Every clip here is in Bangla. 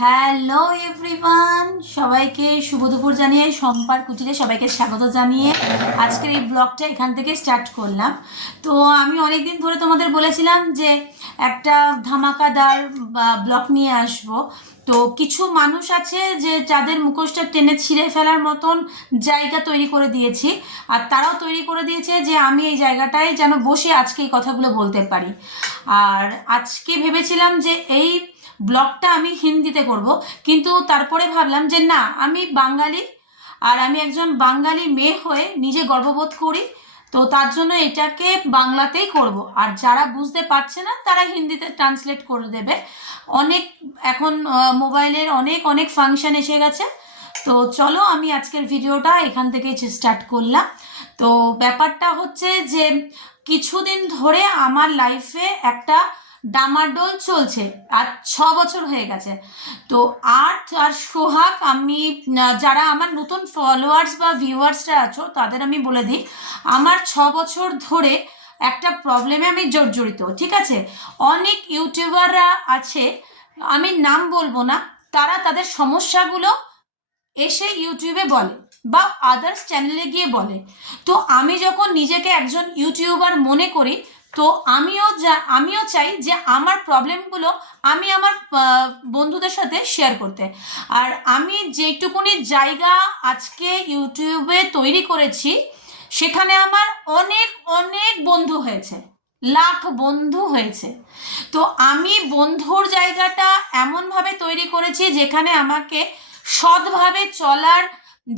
হ্যালো এভরিওয়ান, সবাইকে শুভ দুপুর জানিয়ে সম্পার কুটিরে সবাইকে স্বাগত জানিয়ে আজকের এই ব্লগটা এখান থেকে স্টার্ট করলাম। তো আমি অনেক দিন ধরে তোমাদের বলেছিলাম যে একটা ধামাকাদার ব্লগ নিয়ে আসব। তো কিছু মানুষ আছে যে যাদের মুখোশটা টেনে ছিঁড়ে ফেলার মতন জায়গা তৈরি করে দিয়েছি, আর তারাও তৈরি করে দিয়েছে যে আমি এই জায়গাটায় যেন বসে আজকে এই কথাগুলো বলতে পারি। আর আজকে ভেবেছিলাম যে এই ব্লগটা আমি হিন্দিতে করব, কিন্তু তারপরে ভাবলাম যে না, আমি বাঙালি আর আমি একজন বাঙালি মেয়ে হয়ে নিজে গর্ববোধ করি। তো তার জন্য এটাকে বাংলাতেই করব, আর যারা বুঝতে পারছে না তারা হিন্দিতে ট্রান্সলেট করে দেবে। অনেক এখন মোবাইলের অনেক অনেক ফাংশন এসে গেছে। তো চলো আমি আজকের ভিডিওটা এখান থেকে স্টার্ট করলাম। তো ব্যাপারটা হচ্ছে যে কিছুদিন ধরে আমার লাইফে একটা ডামাডোল চলছে, আর 6 বছর হয়ে গেছে। তো আর্থ আর সোহাগ, আমি যারা আমার নতুন ফলোয়ার্স বা ভিউয়ার্সরা আছো তাদের আমি বলে দিই, আমার 6 বছর ধরে একটা প্রবলেমে আমি জর্জরিত, ঠিক আছে? অনেক ইউটিউবাররা আছে, আমি নাম বলবো না, তারা তাদের সমস্যাগুলো এসে ইউটিউবে বলে বা আদার্স চ্যানেলে গিয়ে বলে। তো আমি যখন নিজেকে একজন ইউটিউবার মনে করি, তো আমিও চাই যে আমার প্রবলেমগুলো আমি আমার বন্ধুদের সাথে শেয়ার করতে। আর আমি যেটুকুনি জায়গা আজকে ইউটিউবে তৈরি করেছি, সেখানে আমার অনেক অনেক বন্ধু হয়েছে, লাখ বন্ধু হয়েছে। তো আমি বন্ধুর জায়গাটা এমনভাবে তৈরি করেছি যেখানে আমাকে সৎভাবে চলার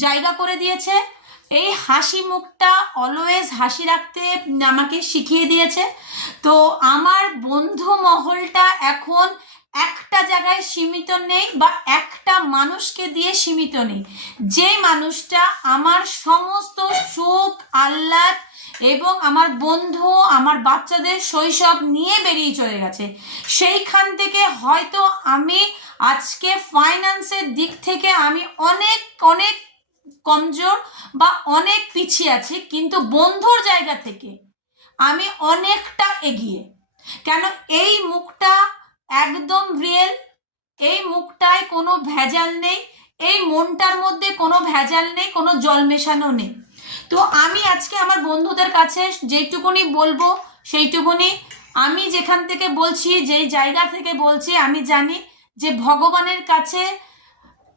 জায়গা করে দিয়েছে। এই হাসি মুখটা অলওয়েজ হাসি রাখতে আমাকে শিখিয়ে দিয়েছে। তো আমার বন্ধু মহলটা এখন একটা জায়গায় সীমিত নেই বা একটা মানুষকে দিয়ে সীমিত নেই। যেই মানুষটা আমার সমস্ত সুখ আহ্লাদ এবং আমার বন্ধু, আমার বাচ্চাদের শৈশব নিয়ে বেরিয়ে চলে গেছে, সেইখান থেকে হয়তো আমি আজকে ফাইন্যান্সের দিক থেকে আমি অনেক অনেক কমজোর বা অনেক পিছিয়ে আছি, কিন্তু বন্ধুর জায়গা থেকে আমি অনেকটা এগিয়ে। কেন? এই মুখটা একদম রিয়েল, এই মুখটায় কোনো ভেজাল নেই, এই মনটার মধ্যে কোনো ভেজাল নেই, কোনো জল মেশানো নেই। তো আমি আজকে আমার বন্ধুদের কাছে যেইটুকুনি বলবো সেইটুকুনি। আমি যেখান থেকে বলছি, যেই জায়গা থেকে বলছি, আমি জানি যে ভগবানের কাছে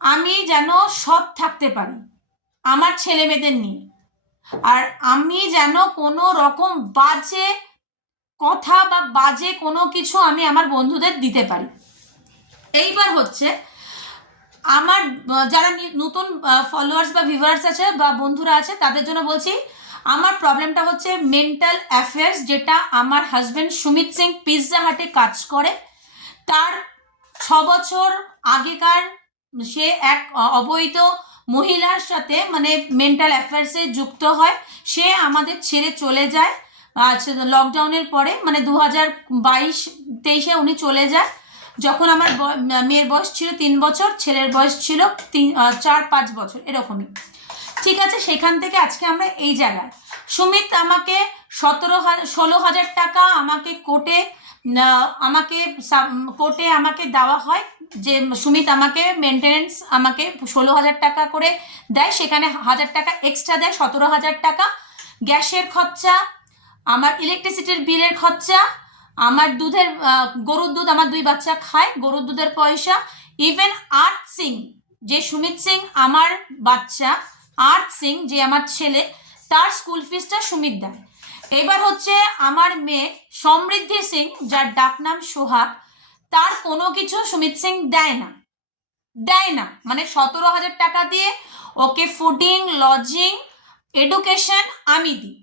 আমি যেন সৎ থাকতে পারি আমার ছেলে মেয়েদের নিয়ে, আর আমি যেন কোনো রকম বাজে কথা বা বাজে কোনো কিছু আমি আমার বন্ধুদের দিতে পারি। এইবার হচ্ছে আমার যারা নতুন ফলোয়ার্স বা ভিউয়ার্স আছে বা বন্ধুরা আছে তাদের জন্য বলছি, আমার প্রবলেমটা হচ্ছে মেন্টাল অ্যাফেয়ার্স, যেটা আমার হাজব্যান্ড সুমিত সিং পিৎজা হাটে কাজ করে। তার 6 বছর আগেকার সে এক অবৈধ মহিলার সাথে মানে মেন্টাল অ্যাফেয়ার্সে যুক্ত হয়। সে আমাদের ছেড়ে চলে যায় আচ্ছা লকডাউনের পরে, মানে 2022-23-এ উনি চলে যায়। যখন আমার মেয়ের বয়স ছিল 3 বছর, ছেলের বয়স ছিল 4-5 বছর এরকমই, ঠিক আছে? সেখান থেকে আজকে আমরা এই জায়গায়। সুমিত আমাকে 16,000 টাকা আমাকে কোর্টে দেওয়া হয়, যে সুমিত আমাকে মেনটেনেন্স আমাকে 16,000 টাকা করে দেয়, সেখানে 1,000 টাকা এক্সট্রা দেয়, 17,000 টাকা। গ্যাসের খরচা, আমার ইলেকট্রিসিটির বিলের খরচা, আমার দুধের গরুর দুধ আমার 2 বাচ্চা খায়, গরুর দুধের পয়সা, ইভেন আর্থ সিং, যে সুমিত সিং আমার বাচ্চা, আর্থ সিং যে আমার ছেলে, তার স্কুল ফিসটা সুমিত দেয়। এবার হচ্ছে আমার মেয়ে সমৃদ্ধি সিং, যার ডাকনাম সোহাগ, তার কোনো কিছু সুমিত সিং দেয় না, মানে 17,000 টাকা দিয়ে ওকে ফুডিং লজিং এডুকেশন আমি দিই,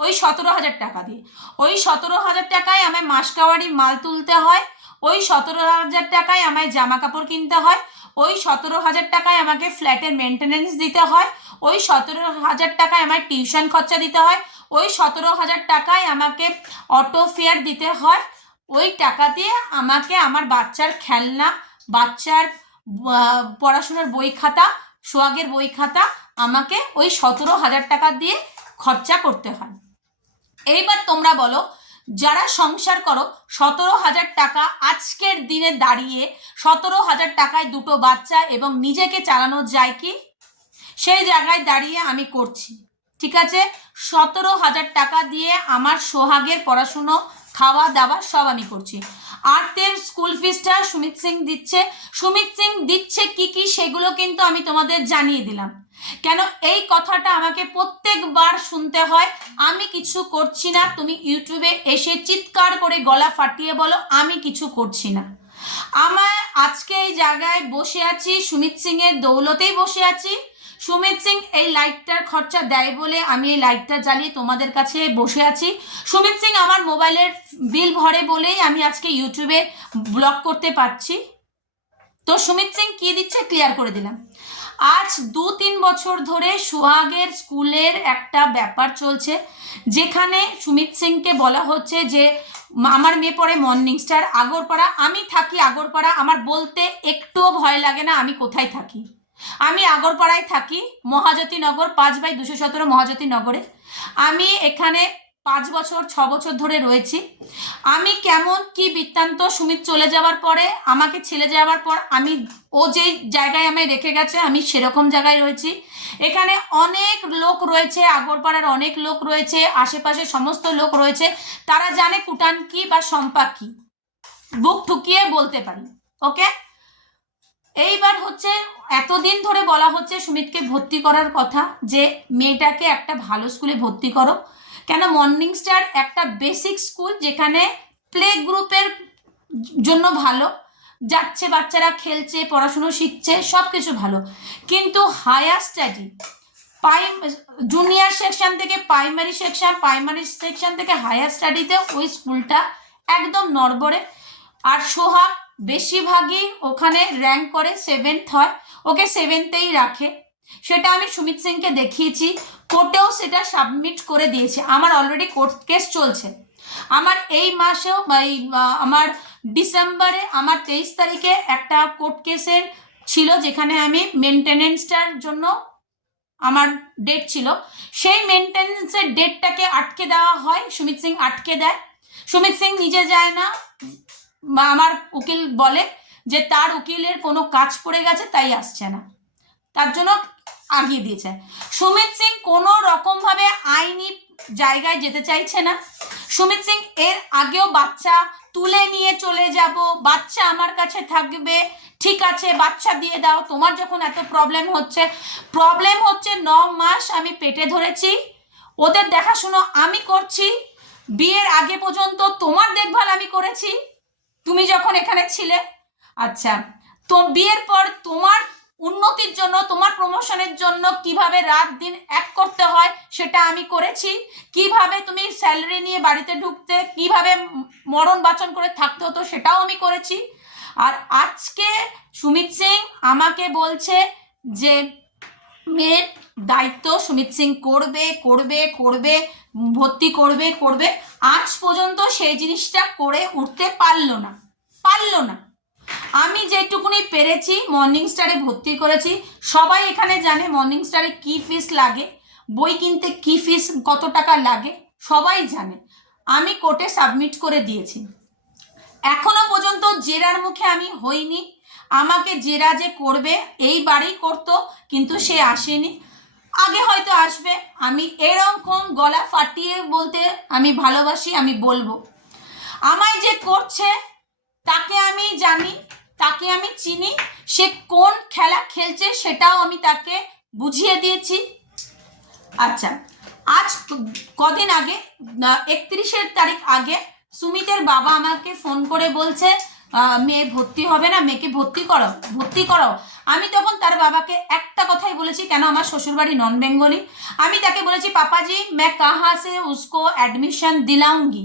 ওই 17,000 টাকা দিয়ে। ওই 17,000 টাকায় আমায় মাসকাওয়ারি মাল তুলতে হয়, ওই 17,000 টাকায় আমায় জামা কাপড় কিনতে হয়, ওই 17,000 টাকায় আমাকে ফ্ল্যাটের মেনটেনেন্স দিতে হয়, ওই 17,000 টাকায় আমায় টিউশন খরচা দিতে হয়, ওই 17,000 টাকায় আমাকে অটো ফেয়ার দিতে হয়। ওই টাকা দিয়ে আমাকে আমার বাচ্চার খেলনা, বাচ্চার পড়াশোনার বই খাতা, সোহাগের বই খাতা আমাকে ওই 17,000 টাকা দিয়ে খরচা করতে হয়। এইবার তোমরা বলো যারা সংসার করো, 17,000 টাকা আজকের দিনে দাঁড়িয়ে 17,000 টাকায় দুটো বাচ্চা এবং নিজেকে চালানো যায় কি? সেই জায়গায় দাঁড়িয়ে আমি করছি, ঠিক আছে? 17,000 টাকা দিয়ে আমার সোহাগের পড়াশুনো, খাওয়া দাওয়া সব আমি করছি। আর্টের স্কুল ফিসটা সুমিত সিং দিচ্ছে। সুমিত সিং দিচ্ছে কি কি সেগুলো কিন্তু আমি তোমাদের জানিয়ে দিলাম। কেন এই কথাটা আমাকে প্রত্যেকবার শুনতে হয়? আমি কিছু করছি না, তুমি ইউটিউবে এসে চিৎকার করে গলা ফাটিয়ে বলো আমি কিছু করছি না। আমার আজকে এই জায়গায় বসে আছি সুমিত সিং এর দৌলতেই বসে আছি। সুমিত সিং এই লাইটটার খরচা দেয় বলে আমি এই লাইটটা জ্বালিয়ে তোমাদের কাছে বসে আছি। সুমিত সিং আমার মোবাইলের বিল ভরে বলেই আমি আজকে ইউটিউবে ব্লগ করতে পারছি। তো সুমিত সিং কি দিচ্ছে ক্লিয়ার করে দিলাম। আজ 2-3 বছর ধরে সোহাগের স্কুলের একটা ব্যাপার চলছে, যেখানে সুমিত সিংকে বলা হচ্ছে যে আমার মেয়ে পড়ে মর্নিং স্টার আগরপাড়া, আমি থাকি আগরপাড়া, আমার বলতে একটুও ভয় লাগে না আমি কোথায় থাকি। আমি আগরপাড়ায় থাকি, মহাজ্যোতিনগর 5/217 মহাজ্যোতিনগরে। আমি এখানে 5-6 বছর ধরে রয়েছি। আমি কেমন কি বৃত্তান্ত, সুমিত চলে যাওয়ার পরে, আমাকে ছেড়ে যাওয়ার পর আমি, ও যেই জায়গায় আমায় রেখে গেছে আমি সেরকম জায়গায় রয়েছি। এখানে অনেক লোক রয়েছে, আগরপাড়ার অনেক লোক রয়েছে, আশেপাশে সমস্ত লোক রয়েছে, তারা জানে কুটান কি বা সম্পা কি, বুক ঠুকিয়ে বলতে পারি। ওকে, এইবার হচ্ছে এতদিন ধরে বলা হচ্ছে সুমিতকে ভর্তি করার কথা, যে মেয়েটাকে একটা ভালো স্কুলে ভর্তি করো। কেন? মর্নিং স্টার একটা বেসিক স্কুল, যেখানে প্লে গ্রুপের জন্য ভালো, যাচ্ছে বাচ্চারা খেলছে, পড়াশুনো শিখছে, সব কিছু ভালো। কিন্তু হায়ার স্টাডি, জুনিয়র সেকশন থেকে প্রাইমারি সেকশন, প্রাইমারি সেকশন থেকে হায়ার স্টাডিতে ওই স্কুলটা একদম নড়বড়ে। আর সোহাগ বেশিরভাগই ওখানে র্যাঙ্ক করে 7th হয়, ওকে 7th-এই রাখে। সেটা আমি সুমিত সিংকে দেখিয়েছি, কোর্টেও সেটা সাবমিট করে দিয়েছি। আমার অলরেডি কোর্ট কেস চলছে। আমার এই মাসেও আমার ডিসেম্বরে আমার 23 তারিখে একটা কোর্ট কেসের ছিল, যেখানে আমি মেনটেনেন্সটার জন্য আমার ডেট ছিল, সেই মেনটেনেন্সের ডেটটাকে আটকে দেওয়া হয়, সুমিত সিং আটকে দেয়। সুমিত সিং নিজে যায় না, আমার উকিল বলে যে তার উকিলের কোনো কাজ পড়ে গেছে তাই আসছে না, তার জন্য আগিয়ে দিয়েছে। সুমিত সিং কোনো রকমভাবে আইনি জায়গায় যেতে চাইছে না। সুমিত সিং এর আগেও বাচ্চা তুলে নিয়ে চলে যাব, বাচ্চা আমার কাছে থাকবে, ঠিক আছে বাচ্চা দিয়ে দাও, তোমার যখন এত প্রবলেম হচ্ছে 9 মাস আমি পেটে ধরেছি, ওদের দেখাশুনো আমি করছি, বিয়ের আগে পর্যন্ত তোমার দেখভাল আমি করেছি তুমি যখন এখানে ছিলে। আচ্ছা, তো বিয়ের পর তোমার উন্নতির জন্য, তোমার প্রমোশনের জন্য কিভাবে রাত দিন এক করতে হয় সেটা আমি করেছি, কিভাবে তুমি স্যালারি নিয়ে বাড়িতে ঢুকতে, কিভাবে মরণ বাঁচন করে থাকতে হতো সেটাও আমি করেছি। আর আজকে সুমিত সিং আমাকে বলছে যে মেয়ের দায়িত্ব সুমিত সিং করবে করবে করবে, ভর্তি করবে করবে, আজ পর্যন্ত সেই জিনিসটা করে উঠতে পারলো না। আমি যেটুকুনি পেরেছি মর্নিং স্টারে ভর্তি করেছি। সবাই এখানে জানে মর্নিং স্টারে কি ফিস লাগে, বই কিনতে কি ফিস, কত টাকা লাগে, সবাই জানে। আমি কোর্টে সাবমিট করে দিয়েছি, এখনো পর্যন্ত জেরার মুখে আমি হইনি। আমাকে জেরা যে করবে এই বাড়ি করতো, কিন্তু সে আসেনি, আগে হয়তো আসবে। আমি এরকম গলা ফাটিয়ে বলতে আমি ভালোবাসি, আমি বলবো। আমায় যে করছে তাকে আমি জানি, তাকে আমি চিনি, সে কোন খেলা খেলছে সেটাও আমি তাকে বুঝিয়ে দিয়েছি। আচ্ছা, আজ কদিন আগে 31 তারিখ আগে সুমিতের বাবা আমাকে ফোন করে বলছে মেয়ে ভর্তি হবে না, মেয়েকে ভর্তি করো। আমি তখন তার বাবাকে একটা কথাই বলেছি, কেন আমার শ্বশুরবাড়ি নন বেঙ্গলি, আমি তাকে বলেছি পাপাজি मैं कहाँ से उसको एडमिशन दिलाऊंगी,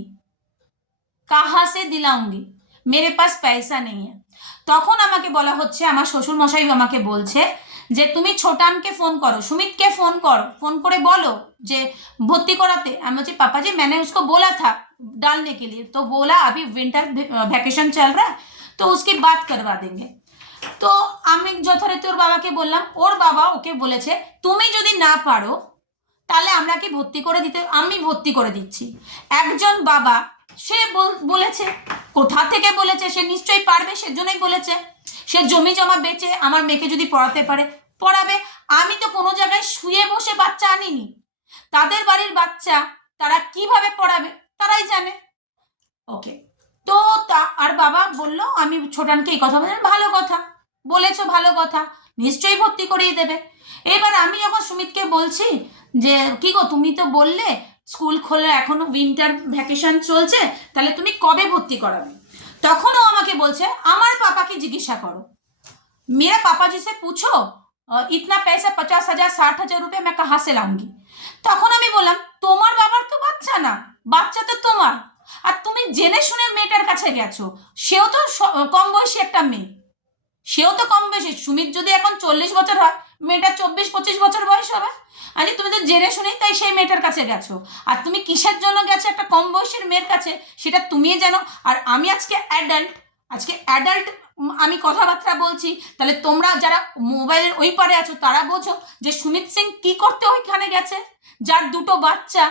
कहाँ से दिलाऊंगी, मेरे पास पैसा नहीं है। তখন আমাকে বলা হচ্ছে, আমার শ্বশুর মশাই আমাকে বলছে যে তুমি ছোটানকে ফোন করো, সুমিতকে ফোন করো, ফোন করে বলো যে ভর্তি করাতে। আমি বলছি पापाजी मैंने उसको बोला था डालने के लिए, तो बोला अभी विंटर वैकेशन चल रहा है तो उसकी बात करवा देंगे। তো আমি যথারীতি ওর বাবাকে বললাম, ওর বাবা ওকে বলেছে তুমি যদি না পারো তাহলে আমরা কি ভর্তি করে দিতে, আমি ভর্তি করে দিচ্ছি। একজন বাবা সে বলেছে, কোথা থেকে বলেছে, সে নিশ্চয়ই পারবে, সেজন্যই বলেছে। সে জমি জমা বেচে আমার মেয়েকে যদি পড়াতে পারে পড়াবে। আমি তো কোনো জায়গায় শুয়ে বসে বাচ্চা আনিনি। তাদের বাড়ির বাচ্চা তারা কিভাবে পড়াবে তারাই জানে। ওকে, তো আর বাবা বলল, আমি ছোটানকে এই কথা বললাম, ভালো কথা বলেছো, ভালো কথা, নিশ্চয়ই ভর্তি করিয়ে দেবে। এবার আমি যখন সুমিতকে বলছি যে কি গো, তুমি তো বললে স্কুল খোলে, এখনো উইন্টার ভ্যাকেশন চলছে, তাহলে তুমি কবে ভর্তি করাবে? তখনও আমাকে বলছে আমার পাপাকে জিজ্ঞাসা করো, मेरा पापा जी से पूछो, इतना पैसा 50,000 60,000 रुपये मैं कहाँ से लाऊंगी। তখন আমি বললাম তোমার বাবার তো বাচ্চা না, বাচ্চা তো তোমার। আর তুমি জেনে শুনে মেয়েটার কাছে গেছো, সেও তো কম বয়সী একটা মেয়ে, সেও তো কম বয়সী। সুমিত যদি এখন 40 বছর হয়, মেয়েটা 24-25 বছর বয়স হবে। আজ তুমি তো জেনে শুনেই তাই সেই মেয়েটার কাছে গেছো। আর তুমি কিসের জন্য গেছো একটা কম বয়সের মেয়ের কাছে, সেটা তুমিই জানো। আর আমি আজকে অ্যাডাল্ট, আজকে অ্যাডাল্ট, আমি কথাবার্তা বলছি, তাহলে তোমরা যারা মোবাইলের ওই পারে আছো তারা বোঝো যে সুমিত সিং কি করতে ওইখানে গেছে। যার দুটো বাচ্চা,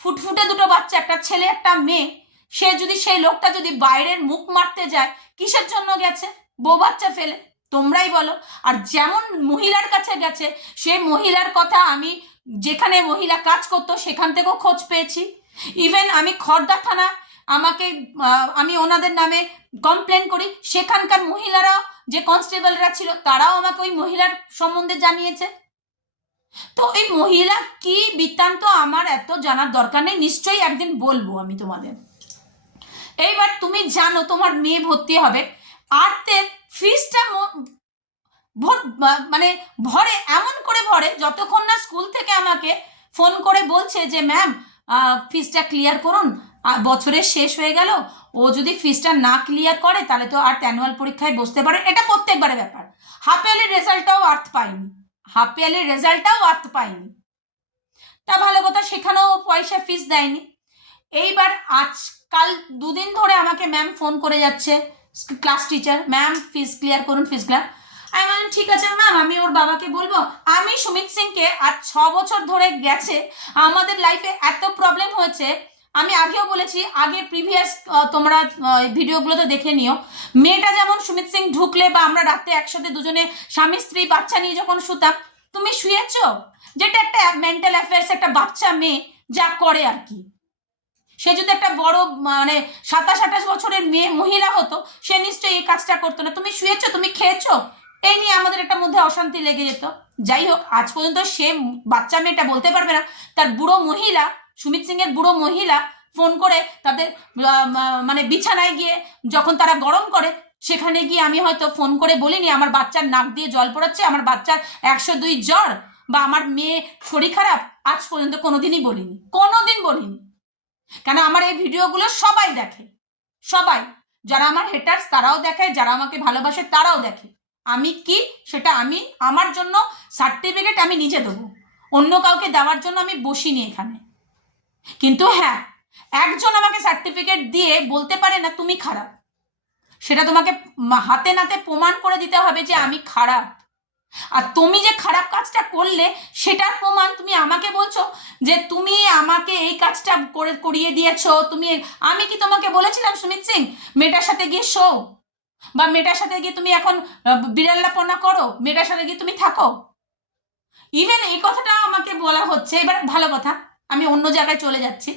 ফুটফুটে দুটো বাচ্চা, একটা ছেলে একটা মেয়ে, সে যদি, সেই লোকটা যদি বাইরের মুখ মারতে যায়, কিসের জন্য গেছে? বউ বাচ্চা ফেলে, তোমরাই বলো। আর যেমন মহিলার কাছে গেছে, সেই মহিলার কথা আমি যেখানে মহিলা কাজ করতো সেখান থেকেও খোঁজ পেয়েছি। ইভেন আমি খড়দা থানা, আমাকে আমি ওনাদের নামে কমপ্লেন করি, সেখানকার মহিলারা, যে কনস্টেবলরা ছিল, তারাও আমাকে ওই মহিলার সম্বন্ধে জানিয়েছে। তো এই মহিলা কি বৃত্তান্ত আমার এত জানার দরকার নেই, নিশ্চয়ই একদিন বলবো আমি তোমাদের। এইবার তুমি জানো তোমার মেয়ে ভর্তি হবে, আর্টের ফিসটা মানে ভরে, এমন করে ভরে যতক্ষণ না স্কুল থেকে আমাকে ফোন করে বলছে যে ম্যাম ফিসটা ক্লিয়ার করুন, বছরের শেষ হয়ে গেল, ও যদি ফিসটা না ক্লিয়ার করে তাহলে তো আর অ্যানুয়াল পরীক্ষায় বসতে পারে। এটা প্রত্যেকবারের ব্যাপার। হাফ ইয়ারলির রেজাল্টটাও আর্থ পাইনি, হাফ ইয়ারলির রেজাল্টটাও আর্থ পাইনি। তা ভালো কথা, সেখানেও পয়সা ফিস দেয়নি। এইবার আজকাল দুদিন ধরে আমাকে ম্যাম ফোন করে যাচ্ছে, ক্লাস টিচার, ম্যাম ফিস ক্লিয়ার করুন, ফিস ক্লিয়ার। আমি বললাম ঠিক আছে ম্যাম, আমি ওর বাবাকে বলবো। আমি সুমিত সিংকে আজ 6 বছর ধরে গেছে, আমাদের লাইফে এত প্রবলেম হয়েছে। আমি আগেও বলেছি, আগে প্রিভিয়াস তোমরা ভিডিওগুলোতে দেখে নিও। মেয়েটা যেমন সুমিত সিং ঢুকলে বা আমরা রাতে একসাথে দুজনে স্বামী স্ত্রী বাচ্চা নিয়ে যখন শুতাম, তুমি শুয়েছো, যেটা একটা মেন্টাল অ্যাফেয়ার্স, একটা বাচ্চা মেয়ে যা করে আর কি। সে যদি একটা বড় মানে 27-28 বছরের মেয়ে মহিলা হতো, সে নিশ্চয়ই এই কাজটা করতো না। তুমি শুয়েছো, তুমি খেয়েছো, এই নিয়ে আমাদের একটা মধ্যে অশান্তি লেগে যেত। যাই হোক, আজ পর্যন্ত সে বাচ্চা মেয়েটা বলতে পারবে না। তার বুড়ো মহিলা, সুমিত সিং এর বুড়ো মহিলা ফোন করে তাদের মানে বিছানায় গিয়ে যখন তারা গরম করে, সেখানে গিয়ে আমি হয়তো ফোন করে বলিনি আমার বাচ্চার নাক দিয়ে জল পড়াচ্ছে, আমার বাচ্চার 102 জ্বর, বা আমার মেয়ে শরীর খারাপ, আজ পর্যন্ত কোনোদিনই বলিনি, কোনোদিন বলিনি। কেন, আমার এই ভিডিওগুলো সবাই দেখে, সবাই, যারা আমার হেটার্স তারাও দেখে, যারা আমাকে ভালোবাসে তারাও দেখে। আমি কি সেটা আমি, আমার জন্য সার্টিফিকেট আমি নিজে দেবো, অন্য কাউকে দেওয়ার জন্য আমি বসিনি এখানে। কিন্তু হ্যাঁ, একজন আমাকে সার্টিফিকেট দিয়ে বলতে পারে না তুমি খারাপ, সেটা তোমাকে হাতে নাতে প্রমাণ করে দিতে হবে যে আমি খারাপ। আর তুমি যে খারাপ কাজটা করলে সেটার প্রমাণ তুমি আমাকে বলছো যে তুমি আমাকে এই কাজটা করিয়ে দিয়েছো তুমি। আমি কি তোমাকে বলেছিলাম সুমিত সিং মেয়েটার সাথে গিয়ে শো, বা মেয়েটার সাথে গিয়ে তুমি এখন বিড়াল্লাপনা করো, মেয়েটার সাথে গিয়ে তুমি থাকো? ইভেন এই কথাটা আমাকে বলা হচ্ছে। এবার ভালো কথা, আমি অন্য জায়গায় চলে যাচ্ছি।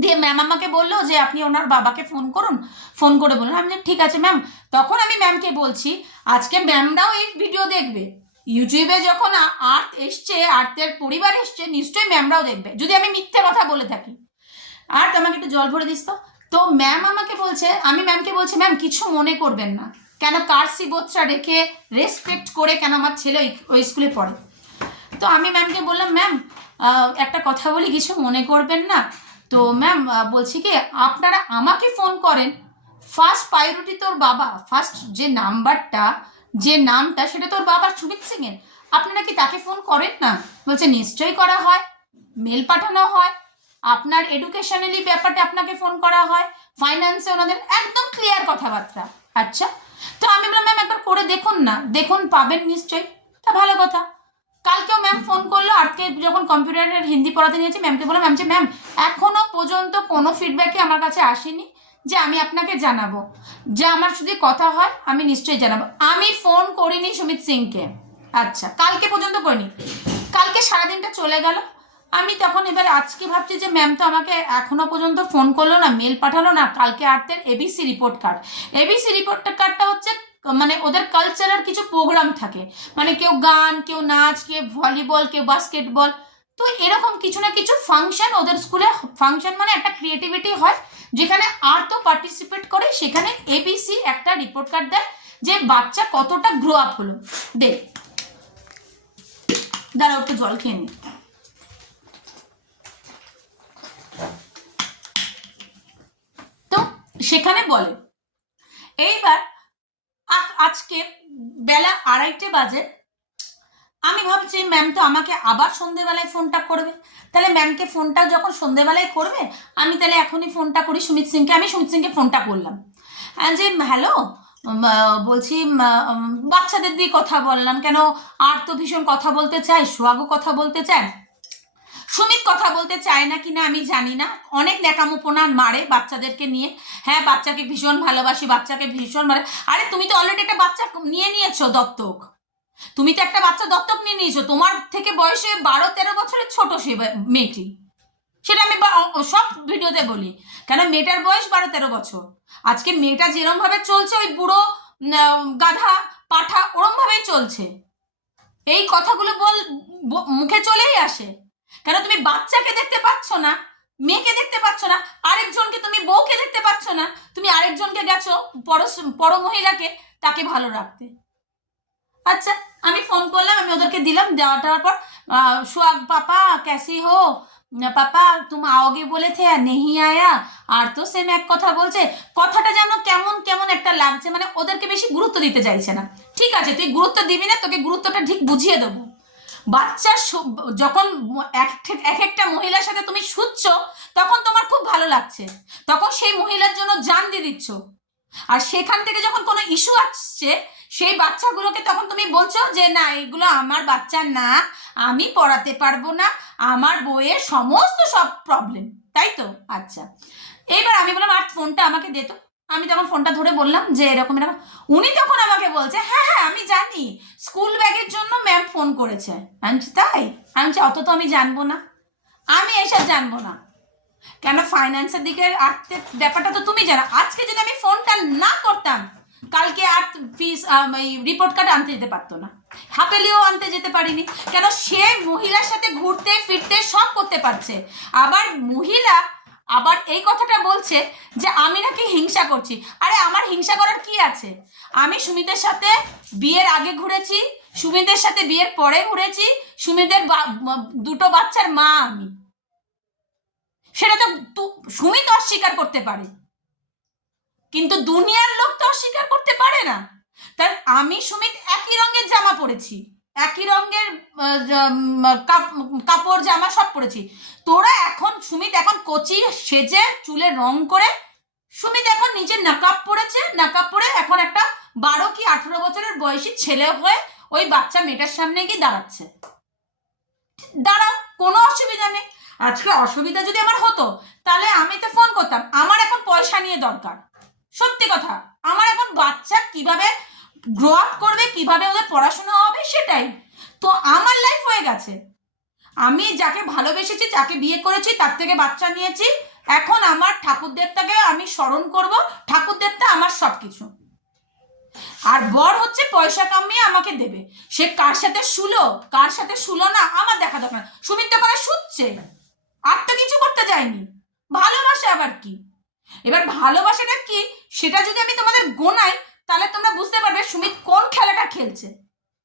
দিয়ে ম্যাম আমাকে বললো যে আপনি ওনার বাবাকে ফোন করুন, ফোন করে বলুন। আমি ঠিক আছে ম্যাম। তখন আমি ম্যামকে বলছি আজকে ম্যামরাও এই ভিডিও দেখবে, ইউটিউবে যখন আর্থ এসছে, আর্থের পরিবার এসছে, নিশ্চয়ই ম্যামরাও দেখবে যদি আমি মিথ্যে কথা বলে থাকি। আর আমাকে একটু জল ভরে দিস তো। তো ম্যাম আমাকে বলছে, আমি ম্যামকে বলছি ম্যাম কিছু মনে করবেন না, কেন কার্সি বোধটা রেখে রেসপেক্ট করে, কেন আমার ছেলে ওই স্কুলে পড়ে। তো আমি ম্যামকে বললাম ম্যাম একটা কথা বলি, কিছু মনে করবেন না। তো ম্যাম বলছি কি, আপনারা আমাকে ফোন করেন, ফার্স্ট প্রায়োরিটি তোর বাবা, ফার্স্ট যে নাম্বারটা, যে নামটা, সেটা তোর বাবা সুমিত সিংয়ের, আপনারা কি তাকে ফোন করেন না? বলছে নিশ্চয়ই করা হয়, মেল পাঠানো হয়, আপনার এডুকেশনালি ব্যাপারটা আপনাকে ফোন করা হয়, ফাইন্যান্সে ওনাদের একদম ক্লিয়ার কথাবার্তা। আচ্ছা, তো আমি বললাম ম্যাম একবার করে দেখুন না, দেখুন পাবেন নিশ্চয়ই। তা ভালো কথা, কালকেও ম্যাম ফোন করলো, আজকে যখন কম্পিউটারের হিন্দি পড়াতে নিয়েছি ম্যামকে বললাম, ম্যাম যে ম্যাম এখনো পর্যন্ত কোনো ফিডব্যাকই আমার কাছে আসেনি যে আমি আপনাকে জানাবো, যে আমার শুধু কথা হয় আমি নিশ্চয়ই জানাবো। আমি ফোন করিনি সুমিত সিংকে, আচ্ছা কালকে পর্যন্ত করিনি, কালকে সারাদিনটা চলে গেল। আমি তখন এবার আজকে ভাবছি যে ম্যাম তো আমাকে এখনো পর্যন্ত ফোন করলো না, মেল পাঠালো না। কালকে আর্টের ABC report card, ABC report কার্ডটা হচ্ছে মানে ওদের কালচারাল কিছু প্রোগ্রাম থাকে, মানে কেউ গান, কেউ নাচ, কেউ ভলিবল, কেউ বাস্কেটবল, তো এরকম কিছু না কিছু ফাংশন ওদের স্কুলে। ফাংশন মানে একটা ক্রিয়েটিভিটি হয় যেখানে আর্টও পার্টিসিপেট করে, সেখানে এবিসি একটা রিপোর্ট কার্ড দেয় যে বাচ্চা কতটা গ্রো আপ হলো। দেখ দাঁড়াও একটু জল খেয়ে নি। তো সেখানে বলে, এইবার আজকে বেলা 2:30 বাজে, আমি ভাবছি ম্যাম তো আমাকে আবার সন্ধেবেলায় ফোনটা করবে, তাহলে ম্যামকে ফোনটা যখন সন্ধেবেলায় করবে আমি তাহলে এখনই ফোনটা করি সুমিত সিংকে। আমি সুমিত সিংকে ফোনটা করলাম যে হ্যালো, বলছি বাচ্চাদের দিয়ে কথা বললাম কেন, আর তো ভীষণ কথা বলতে চাই, সোহাগও কথা বলতে চায়, সুমিত কথা বলতে চায় না কিনা আমি জানি না, অনেক ন্যাকামোপনা মারে বাচ্চাদেরকে নিয়ে। হ্যাঁ বাচ্চাকে ভীষণ ভালোবাসি, বাচ্চাকে ভীষণ মারে। আরে তুমি তো অলরেডি একটা বাচ্চা নিয়ে নিয়েছো দত্তক, তুমি তো একটা বাচ্চা দত্তক নিয়ে নিয়েছো, তোমার থেকে বয়সে 12-13 বছরের ছোট সে মেয়েটি, সেটা আমি সব ভিডিওতে বলি, কেন মেয়েটার বয়স 12-13 বছর। আজকে মেয়েটা যেরম ভাবে চলছে ওই বুড়ো গাধা পাঠা ওরম ভাবেই চলছে, এই কথাগুলো মুখে চলেই আসে। কেন তুমি বাচ্চাকে দেখতে পাচ্ছ না, মেয়েকে দেখতে পাচ্ছ না, আরেকজনকে তুমি বউকে দেখতে পাচ্ছ না, তুমি আরেকজনকে গেছো পর মহিলাকে তাকে ভালো রাখতে। আচ্ছা আমি ফোন করলাম, আমি ওদেরকে দিলাম, দেওয়াটার পর সোহাগ पापा कैसी हो, पापा तुम आओगे बोले थे আর नहीं आया, আর তো সেম এক কথা বলছে, কথাটা যেন কেমন কেমন একটা লাগছে, মানে ওদেরকে বেশি গুরুত্ব দিতে চাইছে না। ঠিক আছে তুই গুরুত্ব দিবি না, তোকে গুরুত্বটা ঠিক বুঝিয়ে দেবো। বাচ্চা যখন এক একটা মহিলার সাথে তুমি শুচ্ছ তখন তোমার খুব ভালো লাগছে, তখন সেই মহিলার জন্য জান দিয়ে দিচ্ছ, আর সেখান থেকে যখন কোনো ইস্যু আসছে সেই বাচ্চাগুলোকে তখন তুমি বলছো যে না এগুলো আমার বাচ্চা না, আমি পড়াতে পারবো না, আমার বইয়ের সমস্ত সব প্রবলেম, তাই তো? আচ্ছা এইবার আমি বললাম আর ফোনটা আমাকে দে তো। আমি তখন ফোনটা ধরে বললাম যে এরকম এরকম, উনি তখন আমাকে বলছে হ্যাঁ হ্যাঁ আমি জানি স্কুল ব্যাগের জন্য ম্যাম ফোন করেছে। আমি তাই, আমি অত তো আমি জানবো না, আমি এসব জানবো না, কেন ফাইন্যান্সের দিকে আর্থিক ব্যাপারটা তো তুমি জানো। আজকে যদি আমি ফোনটা না করতাম কালকে আর ফিস এই রিপোর্ট কার্ড আনতে যেতে পারতো না, হাপেলিও আনতে যেতে পারিনি, কেন সে মহিলার সাথে ঘুরতে ফিরতে সব করতে পারছে। আবার মহিলা আবার এই কথাটা বলছে যে আমি নাকি হিংসা করছি। আরে আমার হিংসা করার কি আছে? আমি সুমিতের সাথে বিয়ের আগে ঘুরেছি, সুমিতের সাথে বিয়ের পরে ঘুরেছি, সুমিতের দুটো বাচ্চার মা আমি, সেটা তো সুমিত অস্বীকার করতে পারে, কিন্তু দুনিয়ার লোক তো অস্বীকার করতে পারে না। তাই আমি সুমিত একই রঙের জামা পরেছি, একই রঙের কাপড় জামা সব পরেছি। তোরা এখন সুমিত এখন কচি সেজে চুলে রং করে, সুমিত এখন নিজে নাকাব পরেছে, নাকাব পরে এখন একটা 12 কি 18 বছরের বয়সী ছেলে হয়ে ওই বাচ্চা মেয়েটার সামনে গিয়ে দাঁড়াচ্ছে। দাঁড়াও কোনো অসুবিধা নেই, আজকে অসুবিধা যদি আমার হতো তাহলে আমি তো ফোন করতাম। আমার এখন পয়সা নিয়ে দরকার, সত্যি কথা, আমার এখন বাচ্চা কিভাবে গ্রো আপ করবে, কিভাবে ওদের পড়াশোনা হবে সেটাই তো আমার লাইফ হয়ে গেছে। আমি যাকে ভালোবেসেছি, যাকে বিয়ে করেছি, তার থেকে বাচ্চা নিয়েছি, এখন আমার ঠাকুর দেবতাকে আমি স্মরণ করব, ঠাকুর দেবতা আমার সব কিছু। আর বর হচ্ছে পয়সা কামিয়ে আমাকে দেবে, সে কার সাথে শুলো কার সাথে শুলো না আমার দেখা দরকার। সুমিত তো করে শুচ্ছে, আর তো কিছু করতে যায়নি, ভালোবাসা আবার কি। এবার ভালোবাসাটা কি সেটা যদি আমি তোমাদের গোনাই তাহলে তোমরা বুঝতে পারবে সুমিত কোন খেলাটা খেলছে,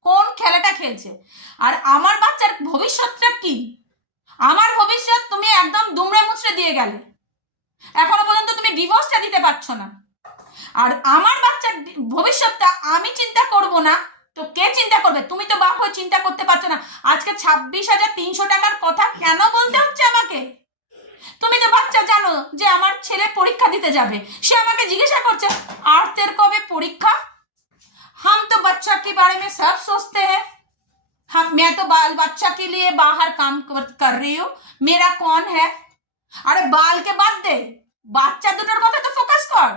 কোন খেলাটা খেলছে। আর আমার বাচ্চার ভবিষ্যৎটা কি, আমার ভবিষ্যৎ তুমি একদম দুমড়ে মুচড়ে দিয়ে গেলে, এখনো পর্যন্ত তুমি ডিভোর্সটা দিতে পারছো না। আর আমার বাচ্চার ভবিষ্যৎটা আমি চিন্তা করব না তো কে চিন্তা করবে? তুমি তো বাপ হয়ে চিন্তা করতে পারছো না। আজকে 26,300 টাকার কথা কেন বলতে হচ্ছে আমাকে? তুমি তো বাচ্চা জানো যে আমার ছেলে পরীক্ষা দিতে যাবে, সে আমাকে জিজ্ঞাসা করছে আর্তের কবে পরীক্ষা। हम तो बच्चा के बारे में सब सोचते हैं, मैं तो बाल बच्चा के लिए बाहर काम कर रही हूँ, मेरा कौन है? আরে বালকে বাদ দে, বাচ্চা দুটোর কথা তো ফোকাস কর।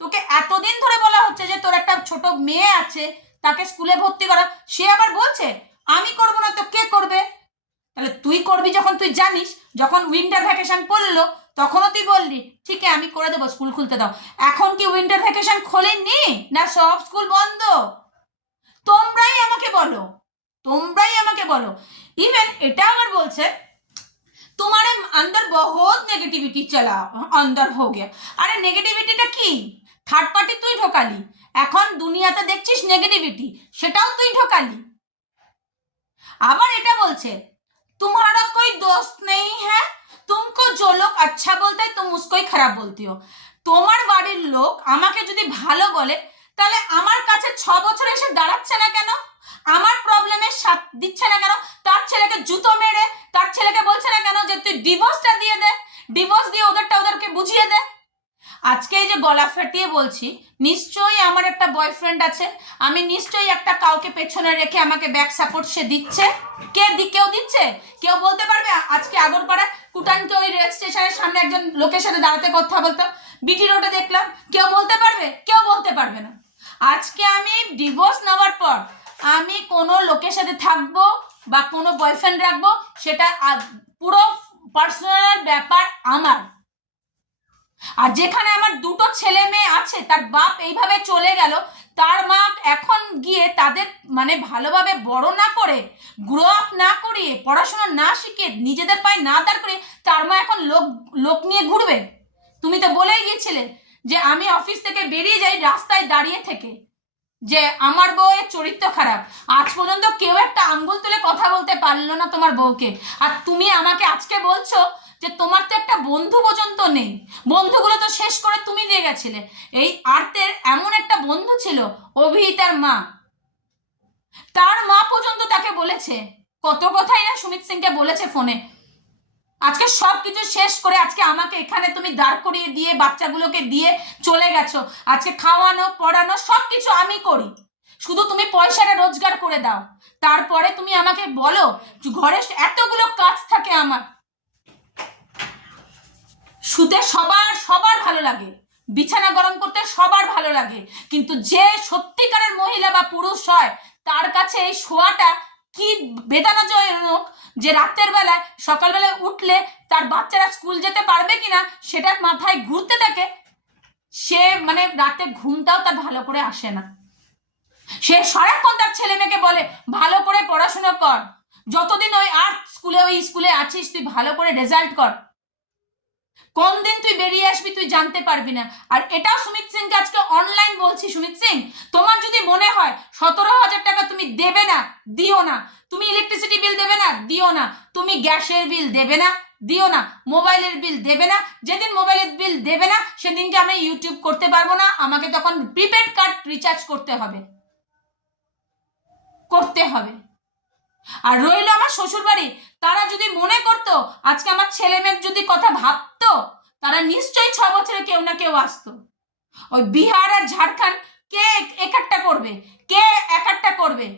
তোকে এতদিন ধরে বলা হচ্ছে যে তোর একটা ছোট মেয়ে আছে, তাকে স্কুলে ভর্তি করা, সে আবার বলছে আমি করবো না তো কে করবে? তাহলে তুই করবি যখন তুই জানিস, যখন উইন্টার ভ্যাকেশন পড়লো তখনও তুই বললি ঠিক আছে আমি করে দেবো, স্কুল খুলতে দাও। এখন কি উইন্টার ভ্যাকেশন খোলেননি না সব স্কুল বন্ধ? তোমরাই আমাকে বলো, তোমরাই আমাকে বলো। ইভেন এটা আবার বলছে तुम्हारे अंदर बहुत नेगेटिविटी चला अंदर हो गया। আরে নেগেটিভিটিটা কি? থার্ড পার্টি তুই ঢোকালি, এখন দুনিয়াতে দেখছিস নেগেটিভিটি, সেটাও তুই ঢোকালি। আবার এটা বলছে तुम्हारा कोई दोस्त नहीं है, तुमको जो लोग अच्छा बोलते हैं तुम उसको ही খারাপ বলতে हो। তোমার বাড়ির লোক আমাকে যদি ভালো বলে তাহলে আমার কাছে 6 বছর এসে দাঁড়াচ্ছে না কেন? আমার প্রবলেমের সাথ দিচ্ছে না কেন? তার ছেলেকে জুতো মেরে তার ছেলেকে বলছে না কেন যে তুই ডিভোর্সটা দিয়ে দে, ডিভোর্স দিয়ে ওদেরকে বুঝিয়ে দে? আজকে এই যে গলা ফাটিয়ে বলছি, নিশ্চয়ই আমার একটা বয়ফ্রেন্ড আছে, আমি নিশ্চয়ই একটা কাউকে পেছনে রেখে আমাকে ব্যাক সাপোর্ট সে দিচ্ছে। কেউ দিচ্ছে? কেউ বলতে পারবে? আজকে আগরপাড়া কুটানকে ওই রেল স্টেশনের সামনে একজন লোকের সাথে দাঁড়াতে কথা বলতাম, বিটি রোডে দেখলাম, কেউ বলতে পারবে? কেউ বলতে পারবে না। আজকে আমি ডিভোর্স নেওয়ার পর আমি কোনো লোকের সাথে থাকবো বা কোনো বয়ফ্রেন্ড রাখবো সেটা পুরো পার্সোনাল ব্যাপার আমার। আর যেখানে আমার দুটো ছেলে মেয়ে আছে, তার বাপ এইভাবে চলে গেল, তার মা এখন গিয়ে তাদের মানে ভালোভাবে বড় না করে, গ্রো আপ না করিয়ে, পড়াশোনা না শিখে, নিজেদের পায়ে না দাঁড় করে তার মা এখন লোক নিয়ে ঘুরবে। তুমি তো বলেই গিয়েছিলে যে আমি অফিস থেকে বেরিয়ে যাই রাস্তায় দাঁড়িয়ে থেকে, যে আমার বউয়ের চরিত্র খারাপ। আজ পর্যন্ত কেউ একটা আঙ্গুল তুলে কথা বলতে পারলো না তোমার বউকে, আর তুমি আমাকে আজকে বলছো যে তোমার তো একটা বন্ধু পর্যন্ত নেই। বন্ধুগুলো তো শেষ করে তুমি দিয়ে গেছিলে। এই আর্তের এমন একটা বন্ধু ছিল অভিহিতার মা, তার মা পর্যন্ত তাকে বলেছে কত কথাই না সুমিত সিংকে বলেছে ফোনে। আজকে সব কিছু শেষ করে আজকে আমাকে এখানে তুমি দাঁড় করিয়ে দিয়ে বাচ্চাগুলোকে দিয়ে চলে গেছো। আজকে খাওয়ানো পড়ানো সব কিছু আমি করি, শুধু তুমি পয়সাটা রোজগার করে দাও। তারপরে তুমি আমাকে বলো ঘরে এতগুলো কাজ থাকে আমার, শুতে সবার ভালো লাগে, বিছানা গরম করতে সবার ভালো লাগে, কিন্তু যে সত্যিকারের মহিলা বা পুরুষ হয় তার কাছে এই শোয়াটা কি বেদনাজনক, যে রাতের বেলায় সকালবেলায় উঠলে তার বাচ্চারা স্কুল যেতে পারবে কিনা সেটার মাথায় ঘুরতে থাকে। সে মানে রাতে ঘুমটাও তার ভালো করে আসে না। সে সারাক্ষণ তার ছেলে মেয়েকে বলে ভালো করে পড়াশোনা কর, যতদিন ওই স্কুলে আছিস তুই ভালো করে রেজাল্ট কর, কোন দিন তুই বেরিয়ে আসবি তুই জানতে পারবি না। আর এটাও সুমিত সিংকে আজকে অনলাইন বলছি, সুমিত সিং তোমার যদি মনে হয় 17,000 টাকা তুমি দেবে না, দিও না। তুমি ইলেকট্রিসিটি বিল দেবে না, দিও না। তুমি গ্যাসের বিল দেবে না, দিও না। মোবাইলের বিল দেবে না, যেদিন মোবাইলের বিল দেবে না সেদিনকে আমি ইউটিউব করতে পারবো না, আমাকে তখন প্রিপেড কার্ড রিচার্জ করতে হবে। আর রইল আমার শ্বশুর বাড়ি, তারা যদি মনে করতো আজকে আমার ছেলে মেয়ের যদি কথা ভাবতো, তারা নিশ্চয়ই 6 বছরে কেউ না কেউ আসতো। ওই বিহার আর ঝাড়খণ্ড কে একটা করবে?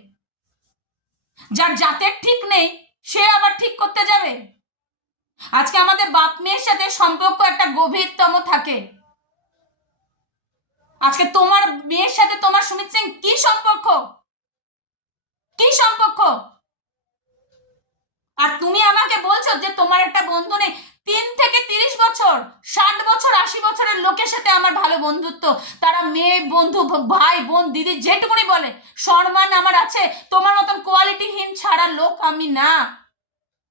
যার জাতের ঠিক নেই সে আবার ঠিক করতে যাবে? আজকে আমাদের বাপ মেয়ের সাথে সম্পর্ক একটা গভীরতম থাকে। আজকে তোমার মেয়ের সাথে তোমার সুমিত সিং কি সম্পর্ক? আর তুমি আমাকে বলছো যে তোমার একটা বন্ধু নেই। 3 থেকে 30 বছর, 60 বছর, 80 বছরের লোকের সাথে আমার ভালো বন্ধুত্ব। তারা মেয়ে বন্ধু, ভাই বোন, দিদি যেটুকুনি বলে সম্মান আমার আছে। তোমার মতন কোয়ালিটিহীন ছাড়া লোক আমি না,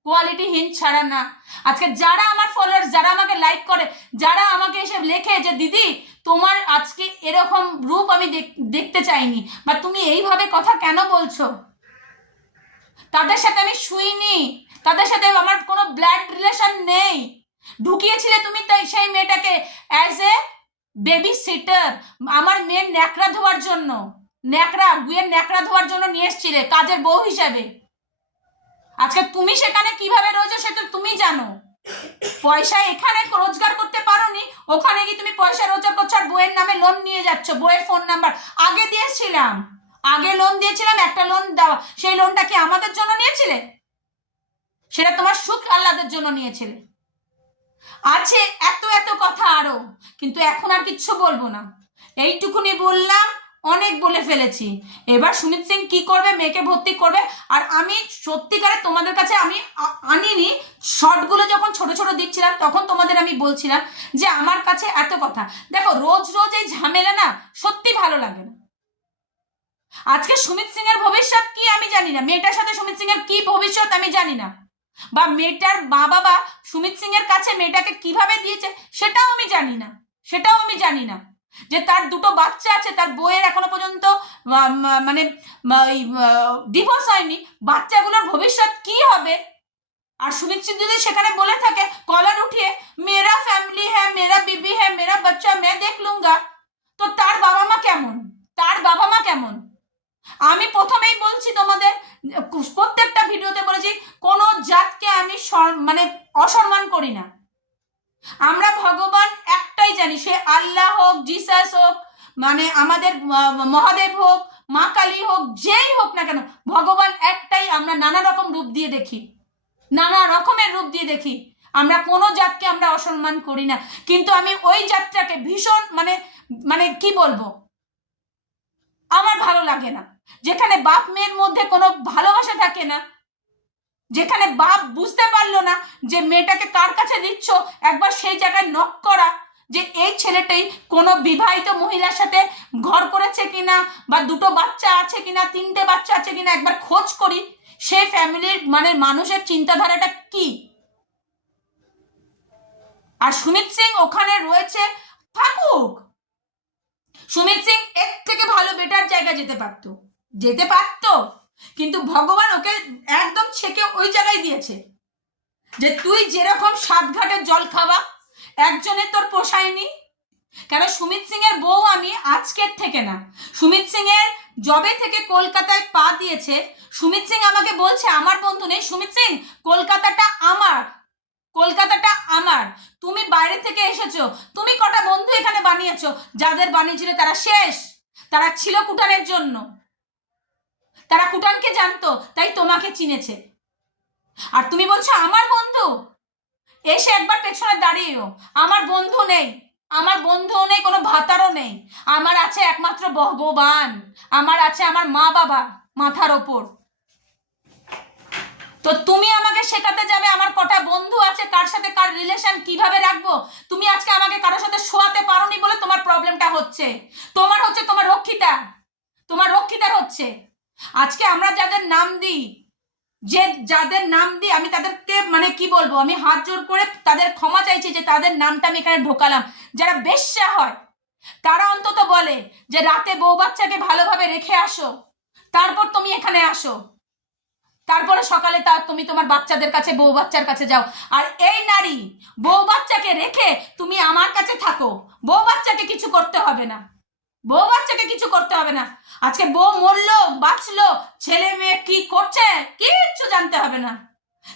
কোয়ালিটিহীন ছাড়া না। আজকে যারা আমার ফলোয়ার্স, যারা আমাকে লাইক করে, যারা আমাকে এসে লেখে যে দিদি তোমার আজকে এরকম রূপ আমি দেখতে চাইনি, বা তুমি এইভাবে কথা কেন বলছো, তাদের সাথে আমি শুইনি, তাদের সাথে আমার কোনো ব্লাড রিলেশন নেই। ঢুকিয়েছিলে তুমি তাই সেই মেয়েটাকে অ্যাজ এ বেবি সিটার, আমার মেয়ের ন্যাকড়া ধোয়ার জন্য, গুয়ের ন্যাকড়া ধোয়ার জন্য নিয়ে এসেছিলে কাজের বউ হিসাবে। আজকে তুমি সেখানে কিভাবে রয়েছো সেটা তুমি জানো। পয়সা এখানে রোজগার করতে পারোনি, ওখানে গিয়ে তুমি পয়সা রোজগার করছো আর বইয়ের নামে লোন নিয়ে যাচ্ছ, বইয়ের ফোন নাম্বার আগে দিয়েছিলাম, আগে লোন দিয়েছিলাম, একটা লোন দেওয়া, সেই লোনটা কি আমাদের জন্য নিয়েছিলে? সেটা তোমার সুখ আহ্লাদের জন্য নিয়েছিলে। আছে এত এত কথা আরো, কিন্তু এখন আর কিচ্ছু বলবো না, এইটুকুনি বললাম, অনেক বলে ফেলেছি। এবার সুমিত সিং কি করবে, মেয়েকে ভর্তি করবে। আর আমি সত্যিকারে তোমাদের কাছে আমি আনিনি, শর্টগুলো যখন ছোট ছোট দিচ্ছিলাম তখন তোমাদের আমি বলছিলাম যে আমার কাছে এত কথা। দেখো রোজ রোজ এই ঝামেলা না সত্যি ভালো লাগে না। আজকে সুমিত সিং এর ভবিষ্যৎ কি আমি জানি না, মেয়েটার সাথে সুমিত সিং এর কি ভবিষ্যৎ আমি জানি না, বা মেয়েটার মা বাবা সুমিত সিং এর কাছে মেয়েটাকে কিভাবে দিয়েছে সেটাও আমি জানি না, সেটাও আমি জানি না। যে তার দুটো বাচ্চা আছে, তার বইয়ের এখনো পর্যন্ত মানে ডিভোর্স হয়নি, বাচ্চাগুলোর ভবিষ্যৎ কি হবে। আর সুমিত সিং যদি সেখানে বলে থাকে কলার উঠিয়ে মেরা ফ্যামিলি হ্যাঁ, মেরা বিবি হ্যাঁ, মেরা বাচ্চা মে দেখ লুঙ্গা, তো তার বাবা মা কেমন, তার বাবা মা কেমন? আমি প্রথমেই বলছি তোমাদের, প্রত্যেকটা ভিডিওতে বলেছি কোনো জাতকে আমি মানে অসম্মান করি না। আমরা ভগবান একটাই জানি, সে আল্লাহ হোক, জিসাস হোক, মানে আমাদের মহাদেব হোক, মা কালী হোক, যেই হোক না কেন, ভগবান একটাই। আমরা নানা রকম রূপ দিয়ে দেখি, নানা রকমের রূপ দিয়ে দেখি, আমরা কোনো জাতকে আমরা অসম্মান করি না। কিন্তু আমি ওই জাতটাকে ভীষণ মানে মানে কি বলবো, আমার ভালো লাগে না, যেখানে বাপ মেয়ের মধ্যে কোনো ভালোবাসা থাকে না, যেখানে বাপ বুঝতে পারলো না যে মেয়েটাকে কার কাছে দিচ্ছ, একবার সেই জায়গায় নক করা যে এই ছেলেটাই কোনো বিবাহিত মহিলার সাথে ঘর করেছে কিনা, বা দুটো বাচ্চা আছে কিনা, তিনটে বাচ্চা আছে কিনা, একবার খোঁজ করি সেই ফ্যামিলির মানে মানুষের চিন্তাধারাটা কি। আর সুমিত সিং ওখানে রয়েছে, থাকুক, সুমিত সিং এর থেকে ভালো বেটার জায়গায় যেতে পারতো, যেতে পারতো, কিন্তু ভগবান ওকে একদম ছেকে ওই জায়গায় দিয়েছে যে তুই যেরকম সাত ঘাটের জল খাওয়া, একজনের তোর পোষায়নি। কেন সুমিত সিং এর বউ আমি আজকের থেকে না, সুমিত সিং এর জবে থেকে কলকাতায় পা দিয়েছে, সুমিত সিং আমাকে বলছে আমার বন্ধু নেই, সুমিত সিং কলকাতাটা আমার, কলকাতাটা আমার, তুমি বাইরে থেকে এসেছো, তুমি কটা বন্ধু এখানে বানিয়েছো, যাদের বানিয়েছিলে তারা শেষ, তারা ছিল কুটানের জন্য, তারা কুটানকে জানতো তাই তোমাকে চিনেছে। আর তুমি বলছো আমার বন্ধু, এসে একবার পেছনে দাঁড়িয়েও, আমার বন্ধু নেই, আমার বন্ধুও নেই, কোনো ভাতারও নেই, আমার আছে একমাত্র ভগবান, আমার আছে আমার মা বাবা মাথার ওপর। তো তুমি আমাকে শেখাতে যাবে আমার কটা বন্ধু আছে, কার সাথে কার রিলেশন কিভাবে রাখবো। তুমি আজকে আমাকে কারোর সাথে শোয়াতে পারোনি বলে তোমার প্রবলেমটা হচ্ছে, তোমার হচ্ছে, তোমার রক্ষিতা, তোমার রক্ষিতার হচ্ছে। আজকে আমরা যাদের নাম দিই, যে যাদের নাম দিই আমি তাদেরকে মানে কি বলবো, আমি হাত জোর করে তাদের ক্ষমা চাইছি যে তাদের নামটা আমি এখানে ঢোকালাম। যারা বেশ্যা হয় তারা অন্তত বলে যে রাতে বউ বাচ্চাকে ভালোভাবে রেখে আসো, তারপর তুমি এখানে আসো, তারপরে সকালে তুমি তোমার বাচ্চাদের কাছে, বউ বাচ্চার কাছে যাও। আর এই নারী বউ বাচ্চাকে রেখে তুমি আমার কাছে থাকো, বউ বাচ্চাকে কিছু করতে হবে না, বউ বাচ্চাকে কিছু করতে হবে না। আজকে বউ মরলো বাঁচলো, ছেলে মেয়ে কি করছে কিচ্ছু জানতে হবে না,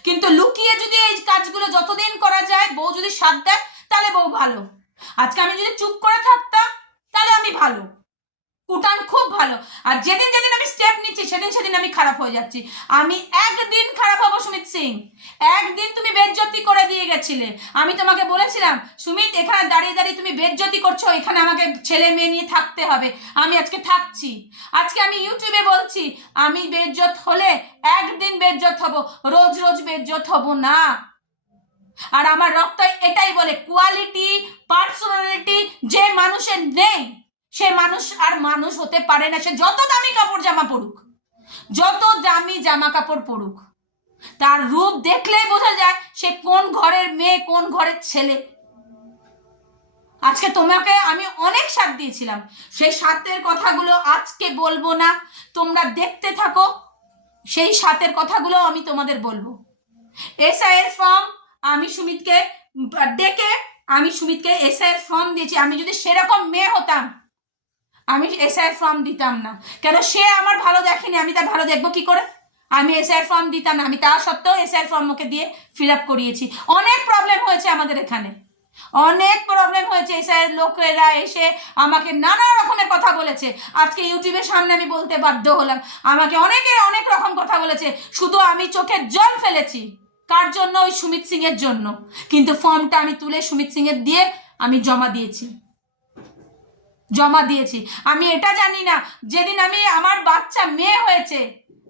কিন্তু লুকিয়ে যদি এই কাজগুলো যতদিন করা যায়, বউ যদি সাথ দেয় তাহলে বউ ভালো। আজকে আমি যদি চুপ করে থাকতাম তাহলে আমি ভালো, কুটান খুব ভালো। আর যেদিন যেদিন আমি স্টেপ নিচ্ছি সেদিন সেদিন আমি খারাপ হয়ে যাচ্ছি। আমি একদিন খারাপ হবো সুমিত সিং, একদিন তুমি বেজ্জতি করে দিয়ে গেছিলে, আমি তোমাকে বলেছিলাম সুমিত এখানে দাঁড়িয়ে দাঁড়িয়ে তুমি বেজ্জতি করছো, এখানে আমাকে ছেলে মেয়ে নিয়ে থাকতে হবে, আমি আজকে থাকছি। আজকে আমি ইউটিউবে বলছি আমি বেজ্জত হলে একদিন বেজ্জত হব, রোজ রোজ বেজ্জত হব না। আর আমার রক্ত এটাই বলে, কোয়ালিটি পার্সোনালিটি যে মানুষের নেই সে মানুষ আর মানুষ হতে পারে না, সে যত দামি কাপড় জামা পড়ুক, যত দামি জামা কাপড় পড়ুক, তার রূপ দেখলেই বোঝা যায় সে কোন ঘরের মেয়ে, কোন ঘরের ছেলে। আজকে তোমাকে আমি অনেক সাথ দিয়েছিলাম, সেই সাথের কথাগুলো আজকে বলবো না, তোমরা দেখতে থাকো, সেই সাথের কথাগুলো আমি তোমাদের বলবো। এসআইয়ের ফর্ম আমি সুমিতকে ডেকে, আমি সুমিতকে এসআইয়ের ফর্ম দিয়েছি। আমি যদি সেরকম মেয়ে হতাম আমি এসআইয়ের ফর্ম দিতাম না, কেন সে আমার ভালো দেখেনি, আমি তার ভালো দেখবো কি করে, আমি এসআইয়ের ফর্ম দিতাম না। আমি তা সত্ত্বেও এসআইয়ের ফর্ম ওকে দিয়ে ফিল আপ করিয়েছি। অনেক প্রবলেম হয়েছে আমাদের এখানে, অনেক প্রবলেম হয়েছে, স্যার লোকেরা এসে আমাকে নানা রকমের কথা বলেছে। আজকে ইউটিউবের সামনে আমি বলতে বাধ্য হলাম, আমাকে অনেকে অনেক রকম কথা বলেছে, শুধু আমি চোখের জল ফেলেছি। কার জন্য? ওই সুমিত সিং এর জন্য। কিন্তু ফর্মটা আমি তুলে সুমিত সিং এর দিয়ে আমি জমা দিয়েছি। আমি এটা জানি না, যেদিন আমি আমার বাচ্চা মেয়ে হয়েছে,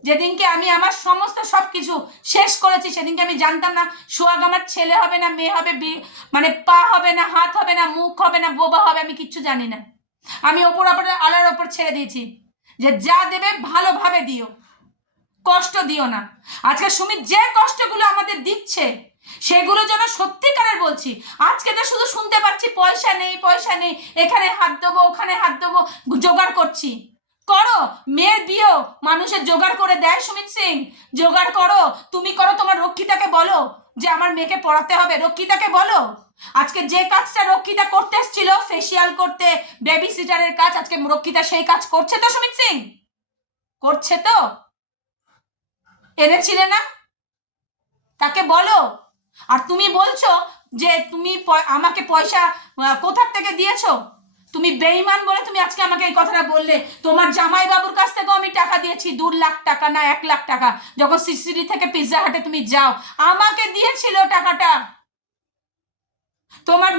যেদিনকে আমি আমার সমস্ত সব কিছু শেষ করেছি, সেদিনকে আমি জানতাম না সোহাগ আমার ছেলে হবে না মেয়ে হবে, মানে পা হবে না, হাত হবে না, মুখ হবে না, বোবা হবে, আমি কিচ্ছু জানি না। আমি ওপর আলার ওপর ছেড়ে দিয়েছি যে যা দেবে ভালোভাবে দিও, কষ্ট দিও না। আজকে সুমিত যে কষ্টগুলো আমাদের দিচ্ছে সেগুলো যেন সত্যিকারের বলছি। আজকে তো শুধু শুনতে পাচ্ছি পয়সা নেই, পয়সা নেই, এখানে হাত দেবো, ওখানে হাত দেবো, জোগাড় করছি। করো, মেয়ের বিয়েও মানুষের জোগাড় করে দেয় সুমিত সিং, জোগাড় করো। তুমি করো, তোমার রক্ষিতাকে বলো যে আমার মেয়েকে পড়াতে হবে, রক্ষিতাকে বলো। আজকে যে কাজটা রক্ষিতা করতে এসেছিল, ফেসিয়াল করতে, বেবি সিটারের কাজ, আজকে রক্ষিতা সেই কাজ করছে তো সুমিত সিং? করছে তো? এনেছিলে না? তাকে বলো। আর তুমি বলছো যে তুমি আমাকে পয়সা কোথার থেকে দিয়েছো? তুমি বেঈমান বলে তুমি আজকে আমাকে এই কথাটা বললে। তোমার জামাই বাবুর কাছ থেকেও আমি টাকা দিয়েছি, 2 লাখ টাকা না 1 লাখ টাকা, যখন সিসিডি থেকে পিৎজা হাটে তুমি যাও আমাকে দিয়েছিল টাকাটা। তোমার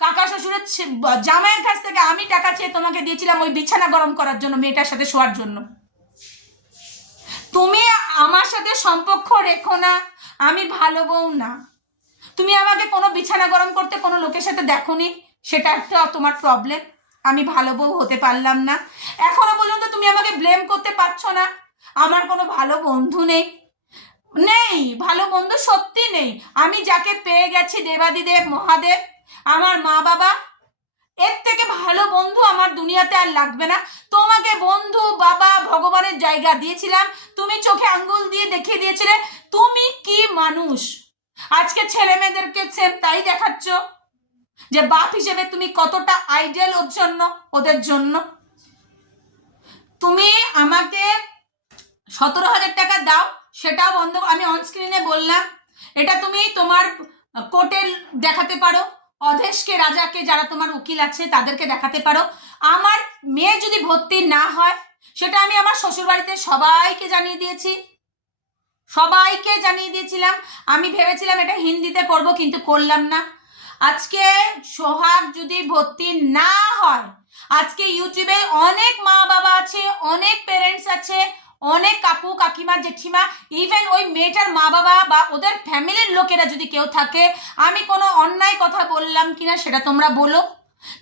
কাকা শ্বশুরের জামাইয়ের কাছ থেকে আমি টাকা চেয়ে তোমাকে দিয়েছিলাম ওই বিছানা গরম করার জন্য, মেয়েটার সাথে শোয়ার জন্য। তুমি আমার সাথে সম্পর্ক রেখো না, আমি ভালো বউ না। তুমি আমাকে কোনো বিছানা গরম করতে কোনো লোকের সাথে দেখোনি, সেটা একটা তোমার প্রবলেম। আমি ভালো বউ হতে পারলাম না, এখনো পর্যন্ত তুমি আমাকে ব্লেম করতে পারছো না। আমার কোনো ভালো বন্ধু নেই, ভালো বন্ধু সত্যি নেই। আমি যাকে পেয়ে গেছি, দেবাদিদেব মহাদেব, আমার মা বাবা, এর থেকে ভালো বন্ধু আমার দুনিয়াতে আর লাগবে না। তোমাকে বন্ধু বাবা ভগবানের জায়গা দিয়েছিলাম, তুমি চোখে আঙ্গুল দিয়ে দেখিয়ে দিয়েছিলে তুমি কি মানুষ। আজকে ছেলে মেয়েদেরকে সেম তাই দেখাচ্ছ যে বাপ হিসেবে তুমি কতটা আইডিয়াল ওদের জন্য। তুমি আমাকে 17,000 টাকা দাও, সেটাও বন্ধ। আমি অনস্ক্রিনে বললাম, এটা তুমি তোমার কোর্টে দেখাতে পারো, অধেশকে রাজাকে যারা তোমার উকিল আছে তাদেরকে দেখাতে পারো। আমার মেয়ে যদি ভর্তি না হয়, সেটা আমি আমার শ্বশুরবাড়িতে সবাইকে জানিয়ে দিয়েছিলাম। আমি ভেবেছিলাম এটা হিন্দিতে করব, কিন্তু করলাম না। আজকে সোহাগ যদি ভর্তি না হয়, আজকে ইউটিউবে অনেক মা বাবা আছে, অনেক পেরেন্টস আছে, অনেক কাকু কাকিমা জেঠিমা, ইভেন ওই মেয়েটার মা বাবা বা ওদের ফ্যামিলির লোকেরা যদি কেউ থাকে, আমি কোনো অন্যায় কথা বললাম কিনা সেটা তোমরা বলো।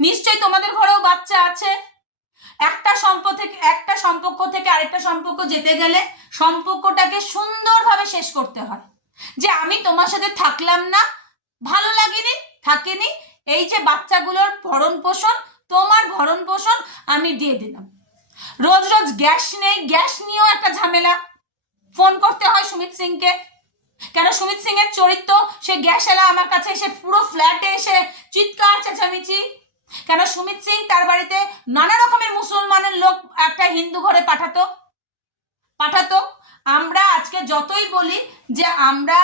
নিশ্চয়ই তোমাদের ঘরেও বাচ্চা আছে। একটা সম্পর্ক থেকে আরেকটা সম্পর্ক যেতে গেলে সম্পর্কটাকে সুন্দরভাবে শেষ করতে হয়। যে আমি তোমার সাথে থাকলাম না, ভালো লাগেনি, থাকেনি, এই যে বাচ্চাগুলোর ভরণ পোষণ, তোমার ভরণ পোষণ আমি দিয়ে দিলাম। রোজ রোজ গ্যাস নেই, গ্যাস নিয়েও একটা ঝামেলা, ফোন করতে হয় সুমিত সিংকে। কেন? সুমিত সিং এর চরিত্র, সে গ্যাস এলা আমার কাছে এসে পুরো ফ্ল্যাটে এসে চিৎকার চেঁচামেচি। কেন? সুমিত সিং তার বাড়িতে নানা রকমের মুসলমানের লোক একটা হিন্দু ঘরে পাঠাতো। আমরা আজকে যতই বলি যে আমরা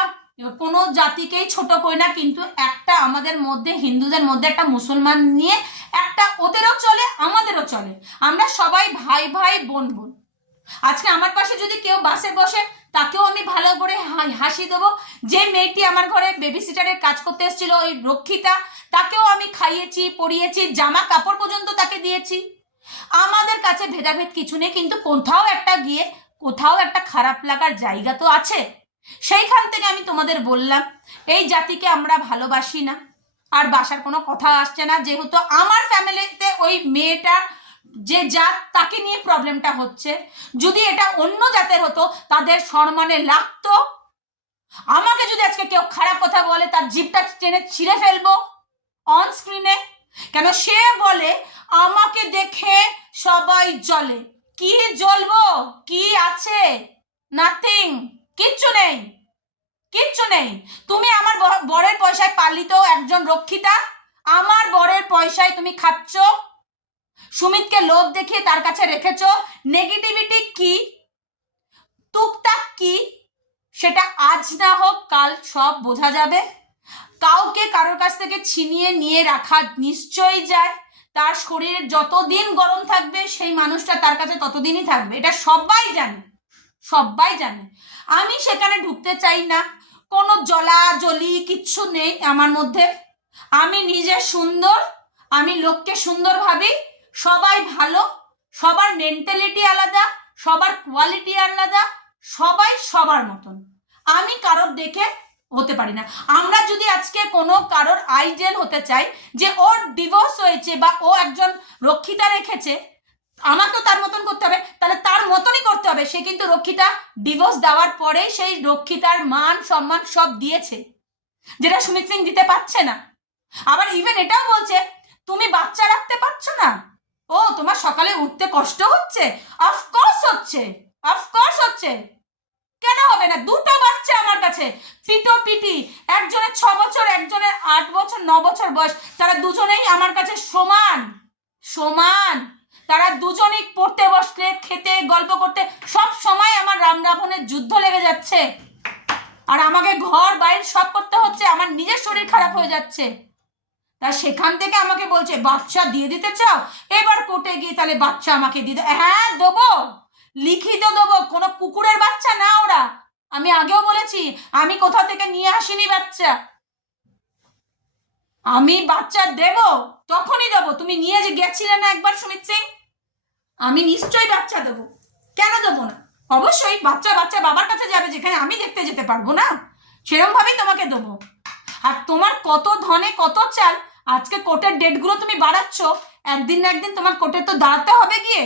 কোনো জাতিকেই ছোট করি না, কিন্তু একটা আমাদের মধ্যে, হিন্দুদের মধ্যে একটা মুসলমান নিয়ে একটা ওদেরও চলে আমাদেরও চলে, আমরা সবাই ভাই ভাই বোন বোন। আজকে আমার পাশে যদি কেউ বাসে বসে, তাকেও আমি ভালো করে হাসি দেবো। যে মেয়েটি আমার ঘরে বেবি সিটারের কাজ করতে এসেছিল, ওই রক্ষিতা, তাকেও আমি খাইয়েছি, পরিয়েছি, জামা কাপড় পর্যন্ত তাকে দিয়েছি। আমাদের কাছে ভেদাভেদ কিছু নেই, কিন্তু কোথাও একটা খারাপ লাগার জায়গা তো আছে। সেইখান থেকে আমি তোমাদের বললাম, এই জাতিকে আমরা ভালোবাসি না, আর বাসার কোনো কথা আসছে না। যেহেতু আমার ফ্যামিলিতে ওই মেয়েটা যে জাত, তাকে নিয়ে প্রবলেমটা হচ্ছে। যদি এটা অন্য জাতের হতো, তাদের সম্মানে লাগতো। আমাকে যদি আজকে কেউ খারাপ কথা বলে, তার জিভটা টেনে ছিঁড়ে ফেলবো অন স্ক্রিনে। কেন? সে বলে আমাকে দেখে সবাই জ্বলে। কি জ্বলবো? কি আছে? নাথিং, কিচ্ছু নেই। তুমি আমার বরের পয়সায় পালিত একজন রক্ষিতা, আমার বরের পয়সায় তুমি খাচ্ছ, সুমিতকে লোভ দেখিয়ে তার কাছে রেখেছো। নেগেটিভিটি কি, টুকটাক কি, সেটা আজ না হোক কাল সব বোঝা যাবে। কাউকে কারোর কাছ থেকে ছিনিয়ে নিয়ে রাখা নিশ্চয়ই যায়। তার শরীরে যতদিন গরম থাকবে সেই মানুষটা তার কাছে ততদিনই থাকবে, এটা সবাই জানে, সবাই জানে। আমি সেখানে ঢুকতে চাই না, কোনো জলাজলি কিচ্ছু নেই আমার মধ্যে। আমি নিজে সুন্দর, আমি লোককে সুন্দর ভাবি, সবাই ভালো, সবার মেন্টালিটি আলাদা, সবার কোয়ালিটি আলাদা, সবাই সবার মতন। আমি কারোর দেখে হতে পারি না। আমরা যদি আজকে কোনো কারোর আইডেল হতে চাই যে ওর ডিভোর্স হয়েছে বা ও একজন রক্ষিতা রেখেছে, আমাকে তার মতন করতে হবে, তাহলে তার মতনই করতে হবে। সে কিন্তু রক্ষিতা ডিভোর্স দেওয়ার পরে সেই রক্ষিতার মান সম্মান সব দিয়েছে, যেটা সুমিত সিং দিতে পারছে না। আবার ইভেন এটাও বলছে তুমি বাচ্চা রাখতে পারছো না, ও তোমার সকালে উঠতে কষ্ট হচ্ছে। অফকোর্স হচ্ছে, অফকোর্স হচ্ছে, কেন হবে না? দুটো বাচ্চা আমার কাছে পিটো পিটি, একজনের 6 বছর, একজনের 8 বছর 9 বছর বয়স, তারা দুজনেই আমার কাছে সমান সমান। তারা দুজনেই পড়তে বসলে, খেতে, গল্প করতে সব সময় আমার রাম রাবণের যুদ্ধ লেগে যাচ্ছে, আর আমাকে ঘর বাইরে সব করতে হচ্ছে, আমার নিজের শরীর খারাপ হয়ে যাচ্ছে। তা সেখান থেকে আমাকে বলছে বাচ্চা দিয়ে দিতে চাও, এবার কোর্টে গিয়ে তাহলে বাচ্চা আমাকে দিতে। হ্যাঁ দেবো, লিখিত দেবো, কোনো কুকুরের বাচ্চা না ওরা। আমি আগেও বলেছি আমি কোথা থেকে নিয়ে আসিনি বাচ্চা, আমি বাচ্চা দেব তখনই দেবো। তুমি নিয়ে যে গেছিলে না একবার সুমিত সিং, আমি নিশ্চয়ই বাচ্চা দেবো, কেন দেবো না? অবশ্যই বাচ্চা বাচ্চা বাবার কাছে যাবে, যেখানে আমি দেখতে যেতে পারবো না, সেরকম ভাবেই তোমাকে দেবো। আর তোমার কত ধনে কত চাল, আজকে কোর্টের ডেটগুলো তুমি বাড়াচ্ছ, একদিন না একদিন তোমার কোর্টে তো দাঁড়াতে হবে গিয়ে।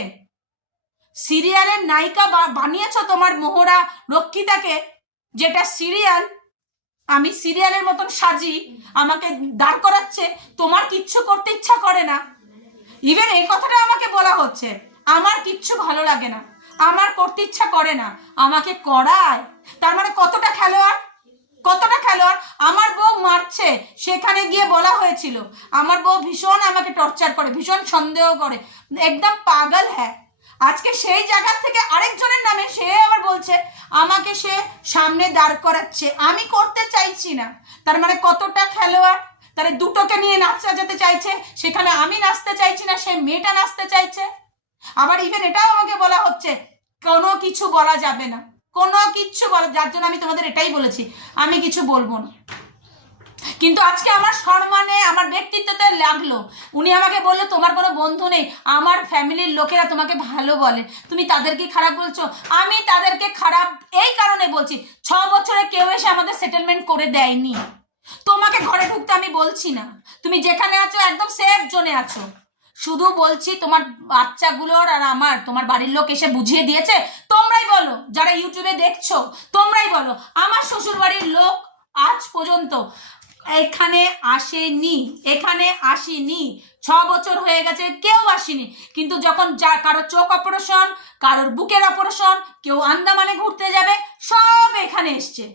সিরিয়ালের নায়িকা বানিয়েছো তোমার মোহরা রক্ষিতাকে, যেটা সিরিয়াল, আমি সিরিয়ালের মতন সাজি, আমাকে দাঁড় করাচ্ছে, তোমার কিচ্ছু করতে ইচ্ছা করে না। ইভেন এই কথাটা আমাকে বলা হচ্ছে, আমার কিচ্ছু ভালো লাগে না, আমার করতে ইচ্ছা করে না, আমাকে করায়। তার মানে কতটা খেলোয়াড়, কতটা খেলোয়াড়। আমার বউ মারছে, সেখানে গিয়ে বলা হয়েছিল আমার বউ ভীষণ আমাকে টর্চার করে, ভীষণ সন্দেহ করে, একদম পাগল। হ্যাঁ, আজকে সেই জায়গা থেকে আরেকজনের নামে সে আবার বলছে আমাকে সে সামনে দাঁড় করাচ্ছে, আমি করতে চাইছি না। তার মানে কতটা খেলোয়াড়। তাহলে দুটোকে নিয়ে নাচতে যেতে চাইছে, সেখানে আমি নাচতে চাইছি না, সে মেয়েটা নাচতে চাইছে। আবার ইভেন এটাও আমাকে বলা হচ্ছে কোনো কিছু বলা যাবে না, কোনো কিচ্ছু বলা, যার জন্য আমি তোমাদের এটাই বলেছি আমি কিছু বলবো না। কিন্তু আজকে আমার সম্মানে, আমার ব্যক্তিত্বতে লাগলো, উনি আমাকে বললো তোমার কোনো বন্ধু নেই, আমার ফ্যামিলির লোকেরা তোমাকে ভালো বলে, তুমি তাদেরকে খারাপ বলছো। আমি তাদেরকে খারাপ এই কারণে বলছি, 6 বছরে কেউ এসে আমাদের সেটেলমেন্ট করে দেয়নি। তোমাকে ঘরে ঢুকতে আমি বলছি না, তুমি যেখানে আছো একদম সেফ জোনে আছো। শুধু বলছি তোমার বাচ্চাগুলোর আর আমার, তোমার বাড়ির লোক এসে বুঝিয়ে দিয়েছে। তোমরাই বলো, যারা ইউটিউবে দেখছো তোমরাই বলো, আমার শ্বশুর বাড়ির লোক আজ পর্যন্ত এখানে আসেনি, এখানে আসেনি। 6 বছর হয়ে গেছে কেউ আসেনি। কিন্তু যখন কারোর চোখ অপারেশন, কারোর বুকের অপারেশন, কেউ আন্দামানে ঘুরতে যাবে, সব এখানে এসছে।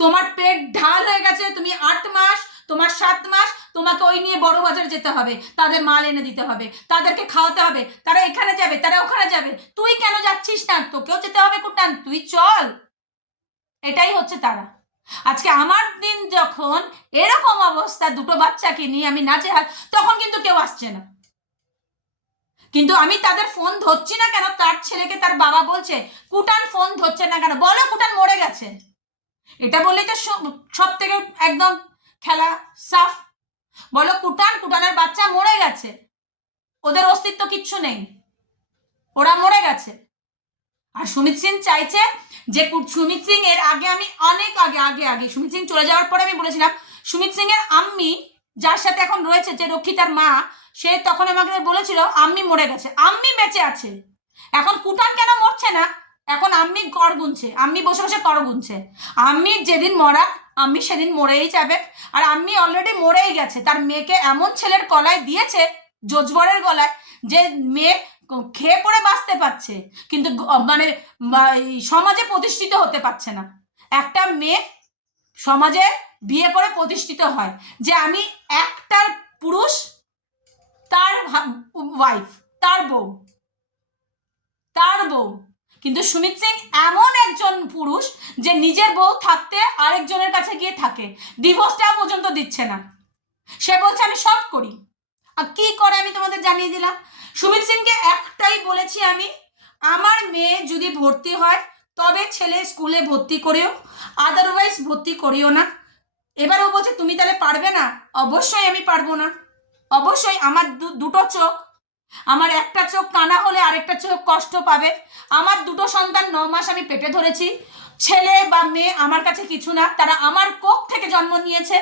তোমার পেট ঢাল হয়ে গেছে, তুমি 8 মাস, তোমার 7 মাস, তোমাকে ওই নিয়ে বড় বাজার যেতে হবে, তাদের মাল এনে দিতে হবে, তাদেরকে খাওয়াতে হবে, তারা এখানে যাবে, তারা ওখানে যাবে। তুই কেন যাচ্ছিস না? তোকেও যেতে হবে কুটান, তুই চল। এটাই হচ্ছে তারা। আজকে আমার দিন যখন এরকম অবস্থা, দুটো বাচ্চাকে নিয়ে আমি নাচেহাল, তখন কিন্তু কেউ আসছে না। কিন্তু আমি তাদের ফোন ধরছি না কেন? তার ছেলেকে তার বাবা বলছে কুটান ফোন ধরছে না কেন? বলো কুটান মরে গেছে। এটা বললেই তো সব থেকে একদম খেলা সাফ। বলো কুটান, কুটানের বাচ্চা মরে গেছে, ওদের অস্তিত্ব কিচ্ছু নেই, ওরা মরে গেছে। আর সুমিত সিং চাইছে যে সুমিত সিং এর আগে, আমি অনেক আগে আগে আগে সুমিত সিং চলে যাওয়ার পরে আমি বলেছিলাম সুমিত সিং এর আম্মি, যার সাথে এখন রয়েছে, যে রক্ষিতার মা, সে তখন আমাকে বলেছিল আম্মি মরে গেছে, আম্মি বেঁচে আছে। এখন কুটান কেন মরছে না? এখন আম্মি কর গুনছে, আম্মি বসে বসে কর গুনছে। আম্মি যেদিন মরা, আম্মি সেদিন মরেই যাবে। আর আম্মি অলরেডি মরেই গেছে, তার মেয়েকে এমন ছেলের গলায় দিয়েছে, জোজবরের গলায়, যে মেয়ে খেয়ে পড়ে বাঁচতে পারছে, কিন্তু মানে সমাজে প্রতিষ্ঠিত হতে পারছে না। একটা মেয়ে সমাজে বিয়ে করে প্রতিষ্ঠিত হয় যে আমি একটা পুরুষ, তার ওয়াইফ, তার বউ, কিন্তু সুমিত সিং এমন একজন পুরুষ যে নিজের বউ থাকতে আরেকজনের কাছে গিয়ে থাকে, ডিভোর্সটা পর্যন্ত দিচ্ছে না। সে বলছে আমি সব করি। আর কি করে আমি তোমাদের জানিয়ে দিলাম। সুমিত সিংকে একটাই বলেছি আমি, আমার মেয়ে যদি ভর্তি হয় তবে ছেলে স্কুলে ভর্তি করিও, আদারওয়াইজ ভর্তি করিও না। এবার ও বলছে তুমি তাহলে পারবে না? অবশ্যই আমি পারবো না। অবশ্যই আমার দুটো চোখ, আমার একটা চোখ কানা হলে আরেকটা চোখ কষ্ট পাবে। আমার দুটো সন্তান 9 মাস আমি পেটে ধরেছি। ছেলে বা মেয়ে আমার কাছে কিছু না, তারা আমার কোখ থেকে জন্ম নিয়েছে।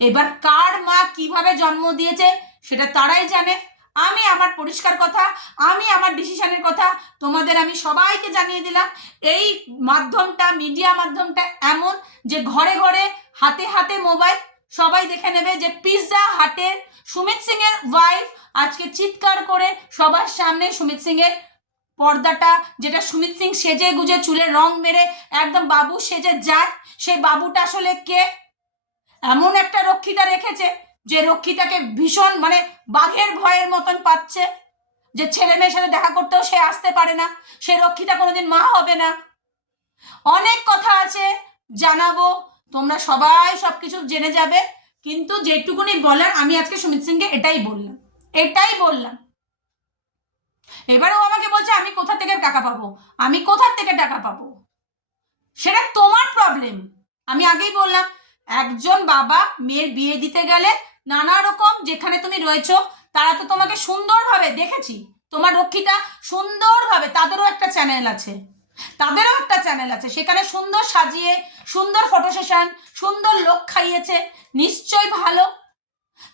এবার কার মা কিভাবে জন্ম দিয়েছে সেটা তারাই জানে। আমি আমার পরিষ্কার কথা, আমি আমার ডিসিশনের কথা তোমাদের আমি সবাইকে জানিয়ে দিলাম। এই মাধ্যমটা, মিডিয়া মাধ্যমটা এমন যে ঘরে ঘরে হাতে হাতে মোবাইল, সবাই দেখে নেবে যে পিৎজা হাটের সুমিত সিং এর ওয়াইফ আজকে চিৎকার করে সবার সামনে সুমিত সিং এর পর্দাটা, যেটা সুমিত সিং সেজে গুজে চুলে রং মেরে একদম বাবু সেজে যায়, সেই বাবুটা আসলে কে? এমন একটা রক্ষিতা রেখেছে যে রক্ষিতাকে ভীষণ মানে বাঘের ভয়ের মতন পাচ্ছে, যে ছেলে মেয়ের সাথে দেখা করতেও সে আসতে পারে না। সে রক্ষিতা কোনোদিন মা হবে না। অনেক কথা আছে জানাবো, তোমরা সবাই সবকিছু জেনে যাবে। কিন্তু যেটুকুনি বলার আমি আজকে সুমিত সিংকে এটাই বললাম। এবারে ও আমাকে বলছে আমি কোথা থেকে টাকা পাবো, আমি কোথা থেকে টাকা পাবো, সেটা তোমার প্রবলেম। আমি আগেই বললাম, একজন বাবা মেয়ের বিয়ে দিতে গেলে নানা রকম, যেখানে তুমি রয়েছো তারা তো তোমাকে সুন্দরভাবে দেখেছি, তোমার রক্ষিতা সুন্দরভাবে, তাদেরও একটা চ্যানেল আছে, সেখানে সুন্দর সাজিয়ে, সুন্দর ফটো সেশন, সুন্দর লোক খাইয়েছে, নিশ্চয়ই ভালো।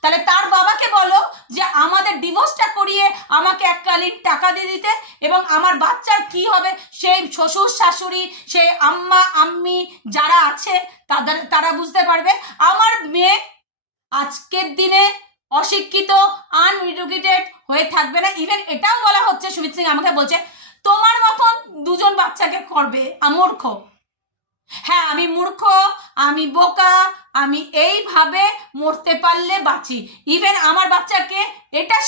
তাহলে তার বাবাকে বলো যে আমাদের ডিভোর্সটা করিয়ে আমাকে এককালীন টাকা দিয়ে দিতে, এবং আমার বাচ্চার কি হবে সেই শ্বশুর শাশুড়ি, সেই আম্মা আম্মি যারা আছে তারা বুঝতে পারবে। আমার মেয়ে আজকের দিনে অশিক্ষিত, আনএডুকেটেড হয়ে থাকবে না। ইভেন এটাও বলা হচ্ছে, সুমিত সিং আমাকে বলছে তোমার মতন দুজন বাচ্চাকে করবে, মূর্খ। হ্যাঁ আমি মূর্খ, আমি বোকা, আমি এইভাবে মরতে পারলে বাঁচি। ইভেন আমার বাচ্চাকে এটা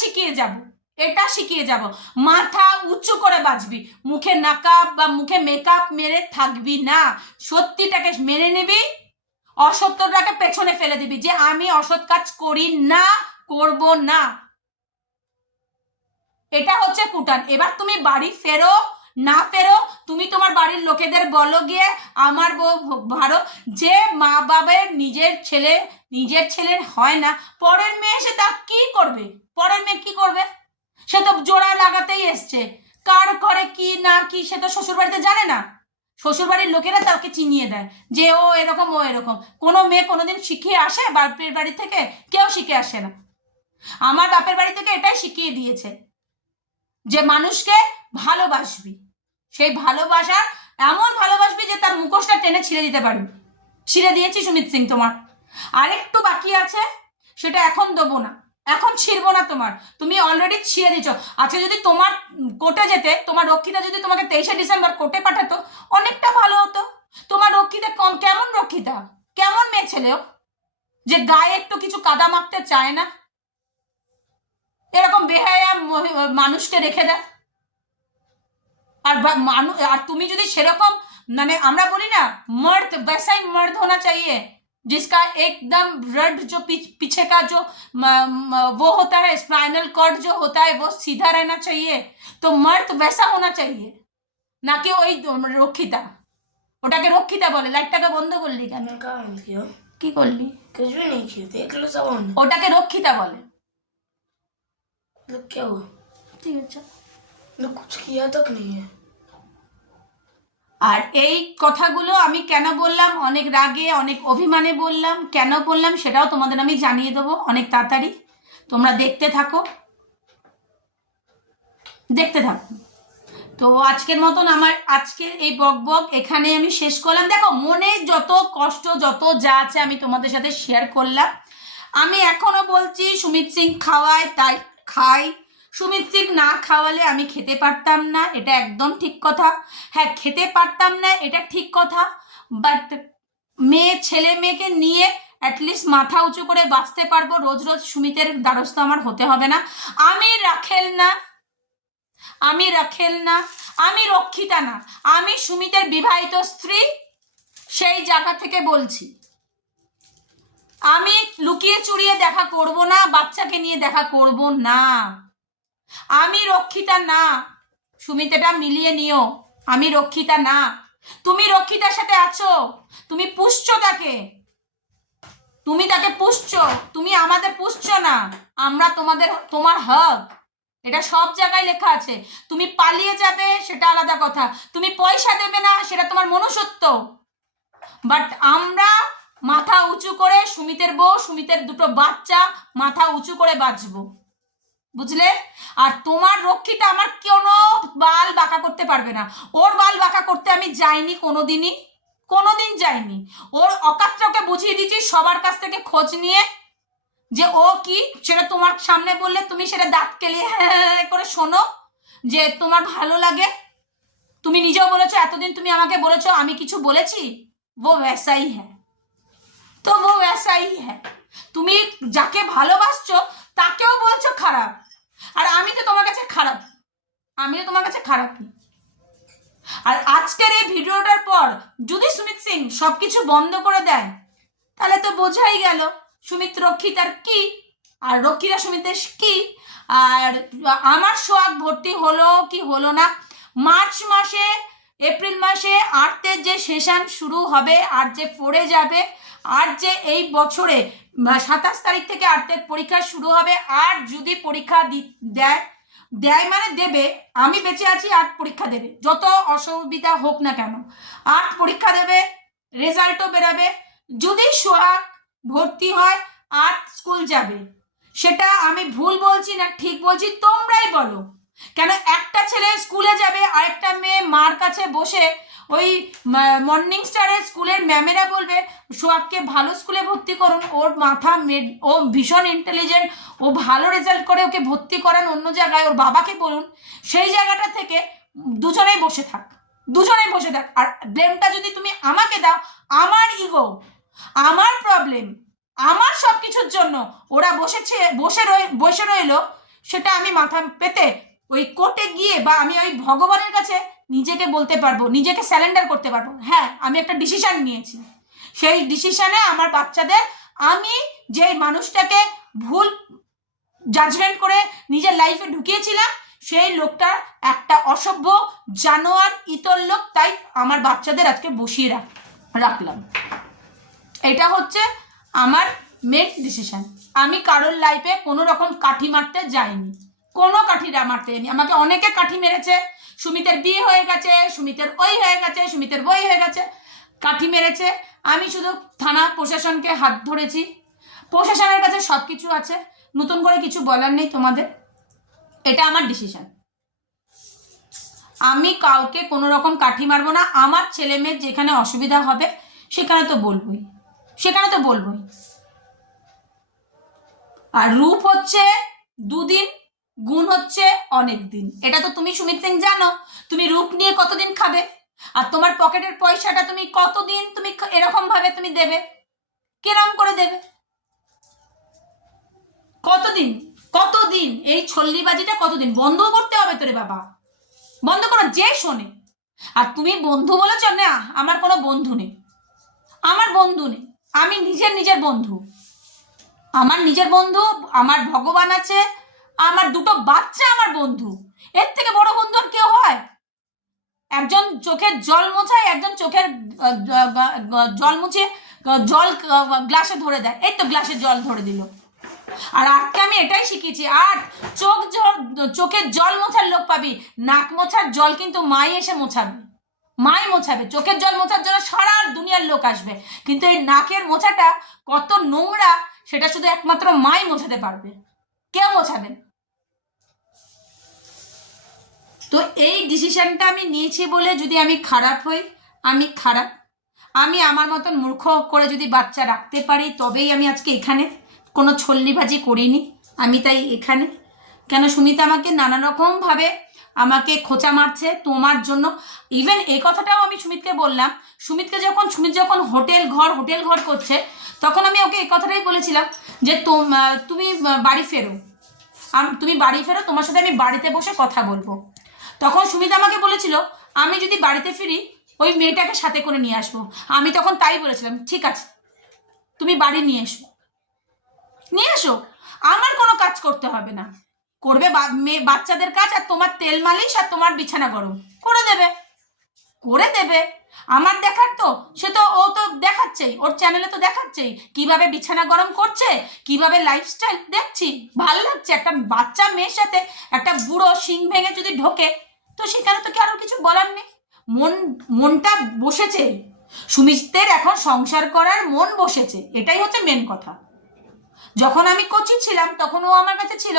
শিখিয়ে যাব, মাথা উঁচু করে বাঁচবি, মুখে নাকাপ বা মুখে মেকআপ মেরে থাকবি না, সত্যিটাকে মেনে নিবি, অসত্যটাকে পেছনে ফেলে দিবি যে আমি অসৎ কাজ করি না, করব না। এটা হচ্ছে কুটান। এবার তুমি বাড়ি ফেরো না ফেরো, তুমি তোমার বাড়ির লোকেদের বলো গিয়ে আমার বউ ভালো, যে মা বাবার নিজের ছেলের হয় না, পরের মেয়ে এসে তা কি করবে? পরের মেয়ে কি করবে? সে তো জোড়া লাগাতেই এসছে, কার করে কি না কি সে তো শ্বশুর বাড়িতে জানে না। শ্বশুর বাড়ির লোকেরা তাকে চিনিয়ে দেয় যে ও এরকম ও এরকম। কোনো মেয়ে কোনোদিন শিখিয়ে আসে বাপের বাড়ি থেকে? কেউ শিখে আসে না। আমার বাপের বাড়ি থেকে এটাই শিখিয়ে দিয়েছে যে মানুষকে ভালোবাসবি, সেই ভালোবাসার এমন ভালোবাসবি যে তার মুখোশটা টেনে ছিঁড়ে দিতে পারবি। ছিঁড়ে দিয়েছি সুমিত সিং তোমার, আরেকটু বাকি আছে, সেটা এখন দেবো না, এখন ছিঁড়বো না তোমার, তুমি অলরেডি ছিঁড়ে দিচ্ছ। আচ্ছা যদি তোমার কোর্টে যেতে, তোমার রক্ষিতা যদি তোমাকে 23শে ডিসেম্বর কোর্টে পাঠাতো অনেকটা ভালো হতো। তোমার রক্ষিতা কেমন রক্ষিতা, কেমন মেয়ে ছেলেও যে গায়ে একটু কিছু কাদা মাখতে চায় না, এরকম বেহায়া মানুষকে রেখে দেয়। আর তুমি যদি সেরকম মানে আমরা বলি না मर्द वैसा ही मर्द होना चाहिए जिसका एकदम ब्लड जो पीछे का जो वो होता है स्पाइनल कॉर्ड जो होता है वो सीधा रहना चाहिए, तो मर्द वैसा होना चाहिए, ना कि ওই রক্ষিতা। ওটাকে রক্ষিতা বলে। লাইটটাকে বন্ধ করলি কেন? কি করলি? कुछ भी नहीं किया, देख लो सब। ওটাকে রক্ষিতা বলে। मतलब क्या हुआ? ঠিক আছে, कुछ किया तक नहीं है। আর এই কথাগুলো আমি কেন বললাম, অনেক রাগে অনেক অভিমানে বললাম, কেন বললাম সেটাও তোমাদের আমি জানিয়ে দেবো অনেক তাড়াতাড়ি। তোমরা দেখতে থাকো। তো আজকের মতন আমার আজকের এই বক এখানে আমি শেষ করলাম। দেখো মনে যত কষ্ট যত যা আছে আমি তোমাদের সাথে শেয়ার করলাম। আমি এখনো বলছি সুমিত সিং খাওয়ায় তাই খাই, সুমিত সিং না খাওয়ালে আমি খেতে পারতাম না, এটা একদম ঠিক কথা। হ্যাঁ খেতে পারতাম না এটা ঠিক কথা, বাট ছেলে মেয়েকে নিয়ে অ্যাটলিস্ট মাথা উঁচু করে বাঁচতে পারবো। রোজ রোজ সুমিতের দ্বারস্থ আমার হতে হবে না। আমি রাখেল না, আমি রক্ষিতা না, আমি সুমিতের বিবাহিত স্ত্রী। সেই জায়গা থেকে বলছি, আমি লুকিয়ে চুরিয়ে দেখা করব না, বাচ্চাকে নিয়ে দেখা করব না। আমি রক্ষিতা না, সুমিত এটা মিলিয়ে নিও। আমি রক্ষিতা না, তুমি রক্ষিতার সাথে আছো, তুমি পুষছো তাকে, তুমি তাকে পুষছো, তুমি আমাদের পুষছো না। আমরা তোমার হক, এটা সব জায়গায় লেখা আছে। তুমি পালিয়ে যাবে সেটা আলাদা কথা, তুমি পয়সা দেবে না সেটা তোমার মনুষ্যত্ব। বাট আমরা মাথা উঁচু করে সুমিতের বউ, সুমিতের দুটো বাচ্চা মাথা উঁচু করে বাঁচবো, বুঝলে? আর তোমার রক্ষিতা আমার কোনো বাল বাঁকা করতে পারবে না। ওর বাল বাঁকা করতে আমি যাইনি কোনোদিন যাইনি। ওর অকাতটা ওকে বুঝিয়ে দিয়েছি সবার কাছ থেকে খোঁজ নিয়ে, যে ও কি সেটা তোমার সামনে বললে তুমি সেটা দাঁত কেলিয়ে হ্যাঁ করে শোনো, যে তোমার ভালো লাগে। তুমি নিজেও বলেছো, এতদিন তুমি আমাকে বলেছো আমি কিছু বলেছি? वो वैसा ही है, তো वो वैसा ही है। তুমি যাকে ভালোবাসছো তাকেও বলছো খারাপ, আর আমি তো তোমার কাছে খারাপ, আর আজকের এই ভিডিওটার পর যদি সুমিত সিং সবকিছু বন্ধ করে দেয়, তাহলে তো বোঝাই গেল সুমিত রক্ষিতার কি আর রক্ষিতা সুমিতের কি। আর আমার সোহাগ ভর্তি হলো কি হলো না, মার্চ মাসে এপ্রিল মাসে আর্টের যে সেশন শুরু হবে আর যে পড়ে যাবে, আর যে এই বছরে 27 তারিখ থেকে আর্টের পরীক্ষা শুরু হবে। আর যদি পরীক্ষা দেয় মানে দেবে, আমি বেঁচে আছি, আর্ট পরীক্ষা দেবে, যত অসুবিধা হোক না কেন আর্ট পরীক্ষা দেবে, রেজাল্টও বেরাবে। যদি সোহাগ ভর্তি হয় আর্ট স্কুল যাবে, সেটা আমি ভুল বলছি না ঠিক বলছি তোমরাই বলো। কেন একটা ছেলে স্কুলে যাবে, আরেকটা মেয়ে মার কাছে বসে ওই মর্নিং স্টারের স্কুলের ম্যামেরা বলবে সোহাগকে ভালো স্কুলে ভর্তি করুন, ওর মাথা ও ভীষণ ইন্টেলিজেন্ট, ও ভালো রেজাল্ট করে, ওকে ভর্তি করান অন্য জায়গায়, ওর বাবাকে বলুন। সেই জায়গাটা থেকে দুজনেই বসে থাক। আর ব্লেমটা যদি তুমি আমাকে দাও, আমার ইগো, আমার প্রবলেম, আমার সব কিছুর জন্য ওরা বসে রইলো, সেটা আমি মাথা পেতে ওই কোর্টে গিয়ে বা আমি ওই ভগবানের কাছে নিজেকে বলতে পারবো, নিজেকে স্যালেন্ডার করতে পারবো, হ্যাঁ আমি একটা ডিসিশন নিয়েছি। সেই ডিসিশনে আমার বাচ্চাদের, আমি যে মানুষটাকে ভুল জাজমেন্ট করে নিজের লাইফে ঢুকিয়েছিলাম, সেই লোকটা একটা অসভ্য জানোয়ার ইতর লোক, তাই আমার বাচ্চাদের আজকে বসিয়ে রাখলাম। এটা হচ্ছে আমার মেন ডিসিশন। আমি কারোর লাইফে কোনো রকম কাঠি মারতে যাইনি, কোনো কাঠি মারতে যাইনি। আমাকে অনেকে কাঠি মেরেছে, সুমিতের বিয়ে হয়ে গেছে, সুমিতের ওই হয়ে গেছে, সুমিতের বই হয়ে গেছে, কাঠি মেরেছে। আমি শুধু থানা প্রশাসনকে হাত ধরেছি, প্রশাসনের কাছে সব কিছু আছে, নতুন করে কিছু বলার নেই তোমাদের। এটা আমার ডিসিশন, আমি কাউকে কোনো রকম কাঠি মারবো না। আমার ছেলে মেয়ের যেখানে অসুবিধা হবে সেখানে তো বলবোই। আর রূপ হচ্ছে 2 দিন, গুণ হচ্ছে অনেক দিন। এটা তো তুমি সুমিত সিং জানো। তুমি রূপ নিয়ে কতদিন খাবে, আর তোমার পকেটের পয়সাটা তুমি কতদিন তুমি এরকম ভাবে তুমি দেবে, কিরম করে দেবে, কতদিন এই ছল্লিবাজিটা কতদিন বন্ধ করতে হবে তোরে বাবা, বন্ধ করো যে শোনে। আর তুমি বন্ধু বলেছ না, আমার কোনো বন্ধু নেই, আমি নিজের বন্ধু, আমার ভগবান আছে, আমার দুটো বাচ্চা আমার বন্ধু। এর থেকে বড় বন্ধু আর কেউ হয়? একজন চোখের জল মোছায়, একজন চোখের জল মুছে জল গ্লাসে ধরে দেয়, এই তো গ্লাসে জল ধরে দিল। আর আজকে আমি এটাই শিখেছি, আর চোখের জল মোছার লোক পাবি, নাক মোছার জল কিন্তু মাই এসে মোছাবে। চোখের জল মোছার জন্য সারা দুনিয়ার লোক আসবে, কিন্তু এই নাকের মোছাটা কত নোংরা সেটা শুধু একমাত্র মাই মোছাতে পারবে, কেউ মোছাবে না। তো এই ডিসিশনটা আমি নিয়েছি বলে যদি আমি খারাপ হই, আমি আমার মতন মূর্খ করে যদি বাচ্চা রাখতে পারি, তবেই আমি আজকে এখানে, কোনো ছল্লিবাজি করিনি আমি, তাই এখানে। কেন সুমিতা আমাকে নানা রকমভাবে আমাকে খোঁচা মারছে তোমার জন্য। ইভেন এই কথাটাও আমি সুমিতকে বললাম, সুমিত যখন হোটেল ঘর করছে, তখন আমি ওকে এই কথাটাই বলেছিলাম যে তুমি বাড়ি ফেরো, তোমার সাথে আমি বাড়িতে বসে কথা বলবো। তখন সুমিত আমাকে বলেছিল আমি যদি বাড়িতে ফিরি ওই মেয়েটাকে সাথে করে নিয়ে আসবো। আমি তখন তাই বলেছিলাম, ঠিক আছে তুমি বাড়ি নিয়ে এসো, নিয়ে এসো, আমার কোনো কাজ করতে হবে না, করবে মেয়ে বাচ্চাদের কাজ, আর তোমার তেল মালিশ আর তোমার বিছানা গরম করে দেবে, করে দেবে। আমার দেখার তো, সে তো ও তো দেখাচ্ছেই, ওর চ্যানেলে তো দেখাচ্ছেই কিভাবে বিছানা গরম করছে, কিভাবে লাইফস্টাইল দেখছি, ভালো লাগছে। একটা বাচ্চা মেয়ের সাথে একটা বুড়ো শিং ভেঙে যদি ঢোকে, তো সেখানে তো কি আরো কিছু বলার নেই। মনটা বসেছে সুমিতের, এখন সংসার করার মন বসেছে, এটাই হচ্ছে মেন কথা। যখন আমি কোচি ছিলাম তখন ও আমার কাছে ছিল,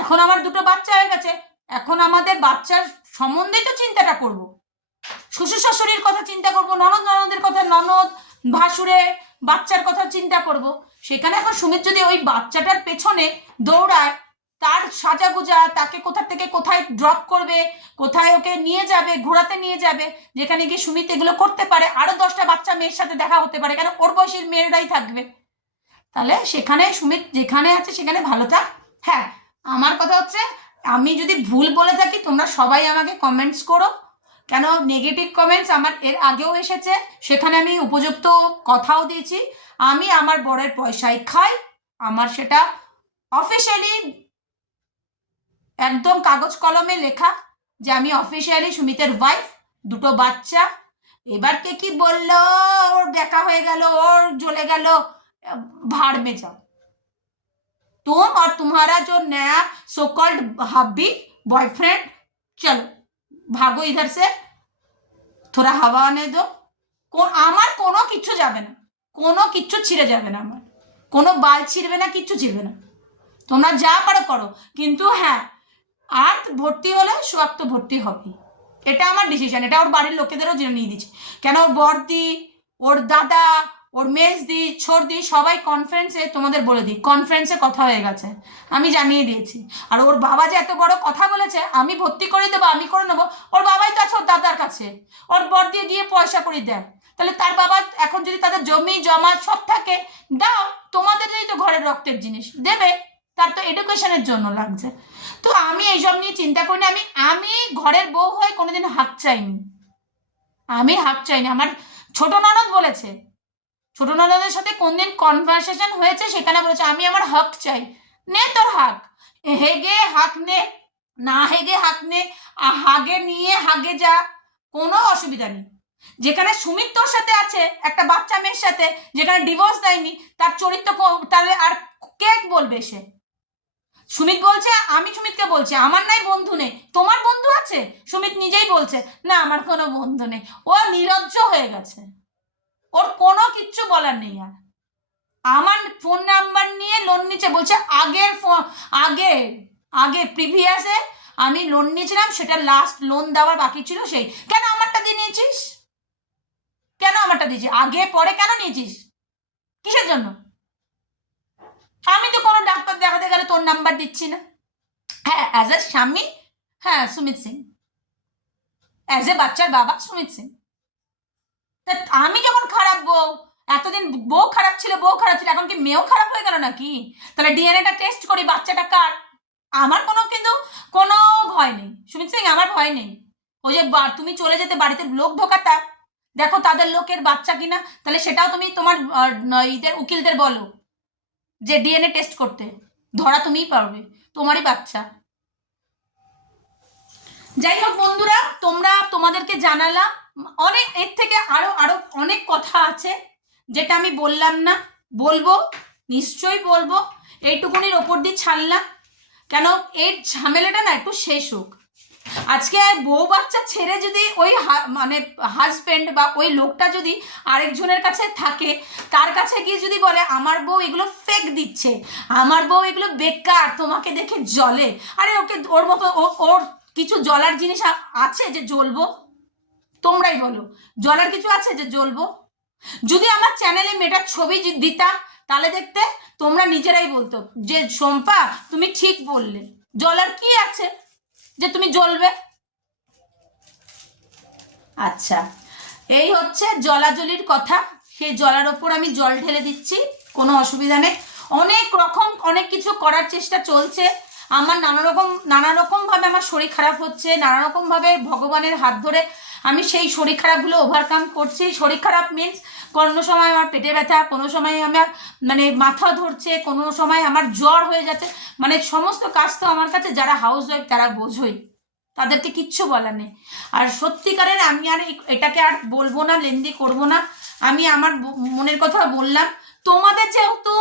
এখন আমার দুটো বাচ্চা হয়ে গেছে, এখন আমাদের বাচ্চার সম্বন্ধেই তো চিন্তাটা করব, শ্বশুর শাশুড়ির কথা চিন্তা করব, ননদের কথা, ননদ ভাসুরের বাচ্চার কথা চিন্তা করব। সেখানে এখন সুমিত যদি ওই বাচ্চাটার পেছনে দৌড়ায়, তার সাজাগুজা, তাকে কোথা থেকে কোথায় ড্রপ করবে, কোথায় ওকে নিয়ে যাবে, ঘোরাতে নিয়ে যাবে, যেখানে গিয়ে সুমিত এগুলো করতে পারে, আরো 10টা বাচ্চা মেয়ের সাথে দেখা হতে পারে, কেন ওর বয়সের মেয়েরাই থাকবে। তাহলে সেখানে সুমিত যেখানে আছে সেখানে ভালো থাক। হ্যাঁ, আমার কথা হচ্ছে আমি যদি ভুল বলে থাকি তোমরা সবাই আমাকে কমেন্টস করো, কেন নেগেটিভ কমেন্টস আমার এর আগেও এসেছে, সেখানে আমি উপযুক্ত কথাও দিয়েছি। আমি আমার বরের পয়সায় খাই, আমার সেটা অফিসিয়ালি একদম কাগজ কলমে লেখা যে আমি অফিসিয়ালি সুমিতের ওয়াইফ, দুটো বাচ্চা। এবার কে কি বললো, ওর দেখা হয়ে গেল, ওর জ্বলে গেল, भाड़ में जाओ। तुम और तुम्हारा जो नया सो कॉल्ड हब्बी बॉयफ्रेंड, चलो भागो इधर से, थोड़ा हवा आने दो। আমার কোনো কিচ্ছু যাবে না, কোনো কিচ্ছু ছিঁড়ে যাবে না, আমার কোনো বাল ছিঁড়বে না, কিচ্ছু ছিঁড়বে না, তোমরা যা পারো করো। কিন্তু হ্যাঁ, আর ভর্তি হলে সোহাগ তো ভর্তি হবেই, এটা আমার ডিসিশন, এটা ওর বাড়ির লোকেদেরও জেনে নিয়ে দিচ্ছে। কেন ওর বর্দি, ওর দাদা, ওর মেজদি, ছোটদি সবাই কনফারেন্সে, তোমাদের বলে দিই কনফারেন্সে কথা হয়ে গেছে, আমি জানিয়ে দিয়েছি। আর ওর বাবা যে এত বড় কথা বলেছে আমি ভর্তি করে দেবো, আমি করে নেবো, ওর বাবাই তো আছে ওর দাদার কাছে, ওর বর দিয়ে গিয়ে পয়সা করে দেয়। তাহলে তার বাবা এখন যদি তাদের জমি জমা সব থাকে, দাও, তোমাদেরই তো ঘরের রক্তের জিনিস দেবে, তার তো এডুকেশনের জন্য লাগছে। তো আমি এইসব নিয়ে চিন্তা করি না, আমি ঘরের বউ হয়ে কোনোদিন হাক চাইনি, আমি হাক চাইনি। আমার ছোট ননদ বলেছে, ছোট ননদের সাথে কোনদিন কনভারসেশন হয়েছে সেখানে বলেছে আমি আমার হক চাই, নে তোর হাক, হেগে হাক নে, না হেগে হাক নে, হাগে নিয়ে হাগে যা, কোনো অসুবিধা নেই। যেখানে সুমিত তোর সাথে আছে একটা বাচ্চা মেয়ের সাথে, যেখানে ডিভোর্স দেয়নি, তার চরিত্র তাহলে আর কে বলবে? সে সুমিত বলছে, আমি সুমিতকে বলছি আমার নাই বন্ধু নেই, তোমার বন্ধু আছে? সুমিত নিজেই বলছে না আমার কোনো বন্ধু নেই, ও নির্লজ্জ হয়ে গেছে, ওর কোনো কিচ্ছু বলার নেই। আর আমার ফোন নাম্বার নিয়ে লোন নিচ্ছে, বলছে আগের আগে আগে প্রিভিয়াসে আমি লোন নিয়েছিলাম, সেটা লাস্ট লোন দেওয়ার বাকি ছিল সেই। কেন আমারটা দিয়ে নিয়েছিস? কেন আমারটা দিয়েছিস? আগে পরে কেন নিয়েছিস? কিসের জন্য? আমি তো কোনো ডাক্তার দেখাতে গেলে তোর নাম্বার দিচ্ছি না। হ্যাঁ, অ্যাজ এ স্বামী, হ্যাঁ সুমিত সিং, অ্যাজ এ বাচ্চার বাবা সুমিত সিং। তা আমি যখন খারাপ বউ, এতদিন বউ খারাপ ছিল, এখন কি মেয়েও খারাপ হয়ে গেল নাকি? তাহলে ডিএনএটা টেস্ট করি, বাচ্চাটা কার। আমার কিন্তু কোনো ভয় নেই সুমিত সিং, আমার ভয় নেই। ওই যে তুমি চলে যেতে বাড়িতে লোক ঢোকাতা, দেখো তাদের লোকের বাচ্চা কিনা, তাহলে সেটাও তুমি তোমার উকিলদের বলো যে ডিএনএ টেস্ট করতে, ধরা তুমিই পারবে, তোমারই বাচ্চা। যাই হোক বন্ধুরা, তোমাদেরকে জানালাম, অনেক এর থেকে আরো আরো অনেক কথা আছে যেটা আমি বললাম না, বলবো, নিশ্চয়ই বলবো, এইটুকুনির ওপর দিয়ে ছাড়লাম। কেন এর ঝামেলাটা না একটু শেষ হোক। আজকে বউ বাচ্চা ছেড়ে যদি ওই মানে হাজব্যান্ড বা ওই লোকটা যদি আরেকজনের কাছে থাকে, তার কাছে গিয়ে যদি বলে আমার বউ এগুলো ফেক দিচ্ছে, আমার বউ এগুলো বেকার, তোমাকে দেখে জ্বলে, আরে ওকে ওর মতো ওর কিছু জ্বলার জিনিস আছে যে জ্বলবো? তোমরাই বলো, জ্বলার কিছু আছে যে জ্বলবো? যদি আমার চ্যানেলে মেয়েটার ছবি দিতাম তাহলে দেখতে তোমরা নিজেরাই বলতো যে শম্পা তুমি ঠিক বললে, জ্বলার কি আছে যে তুমি জ্বলবে? আচ্ছা, এই হচ্ছে জলাজলির কথা, সেই জলার ওপর আমি জল ঢেলে দিচ্ছি, কোনো অসুবিধা নেই। অনেক রকম অনেক কিছু করার চেষ্টা চলছে, আমার নানা রকমভাবে আমার শরীর খারাপ হচ্ছে, নানা রকমভাবে ভগবানের হাত ধরে আমি সেই শরীর খারাপগুলো ওভারকাম করছি। শরীর খারাপ মিনস কোনো সময় আমার পেটে ব্যথা, কোনো সময় আমার মানে মাথা ধরছে, কোনো সময় আমার জ্বর হয়ে যাচ্ছে। মানে সমস্ত কাজ তো আমার কাছে যারা হাউস ওয়াইফ তারা বোঝোই, তাদেরকে কিচ্ছু বলার নেই। আর সত্যিকারের আমি আর এটাকে আর বলবো না, লেন্দি করব না। আমি আমার মনের কথা বললাম। তোমাদের যেহেতু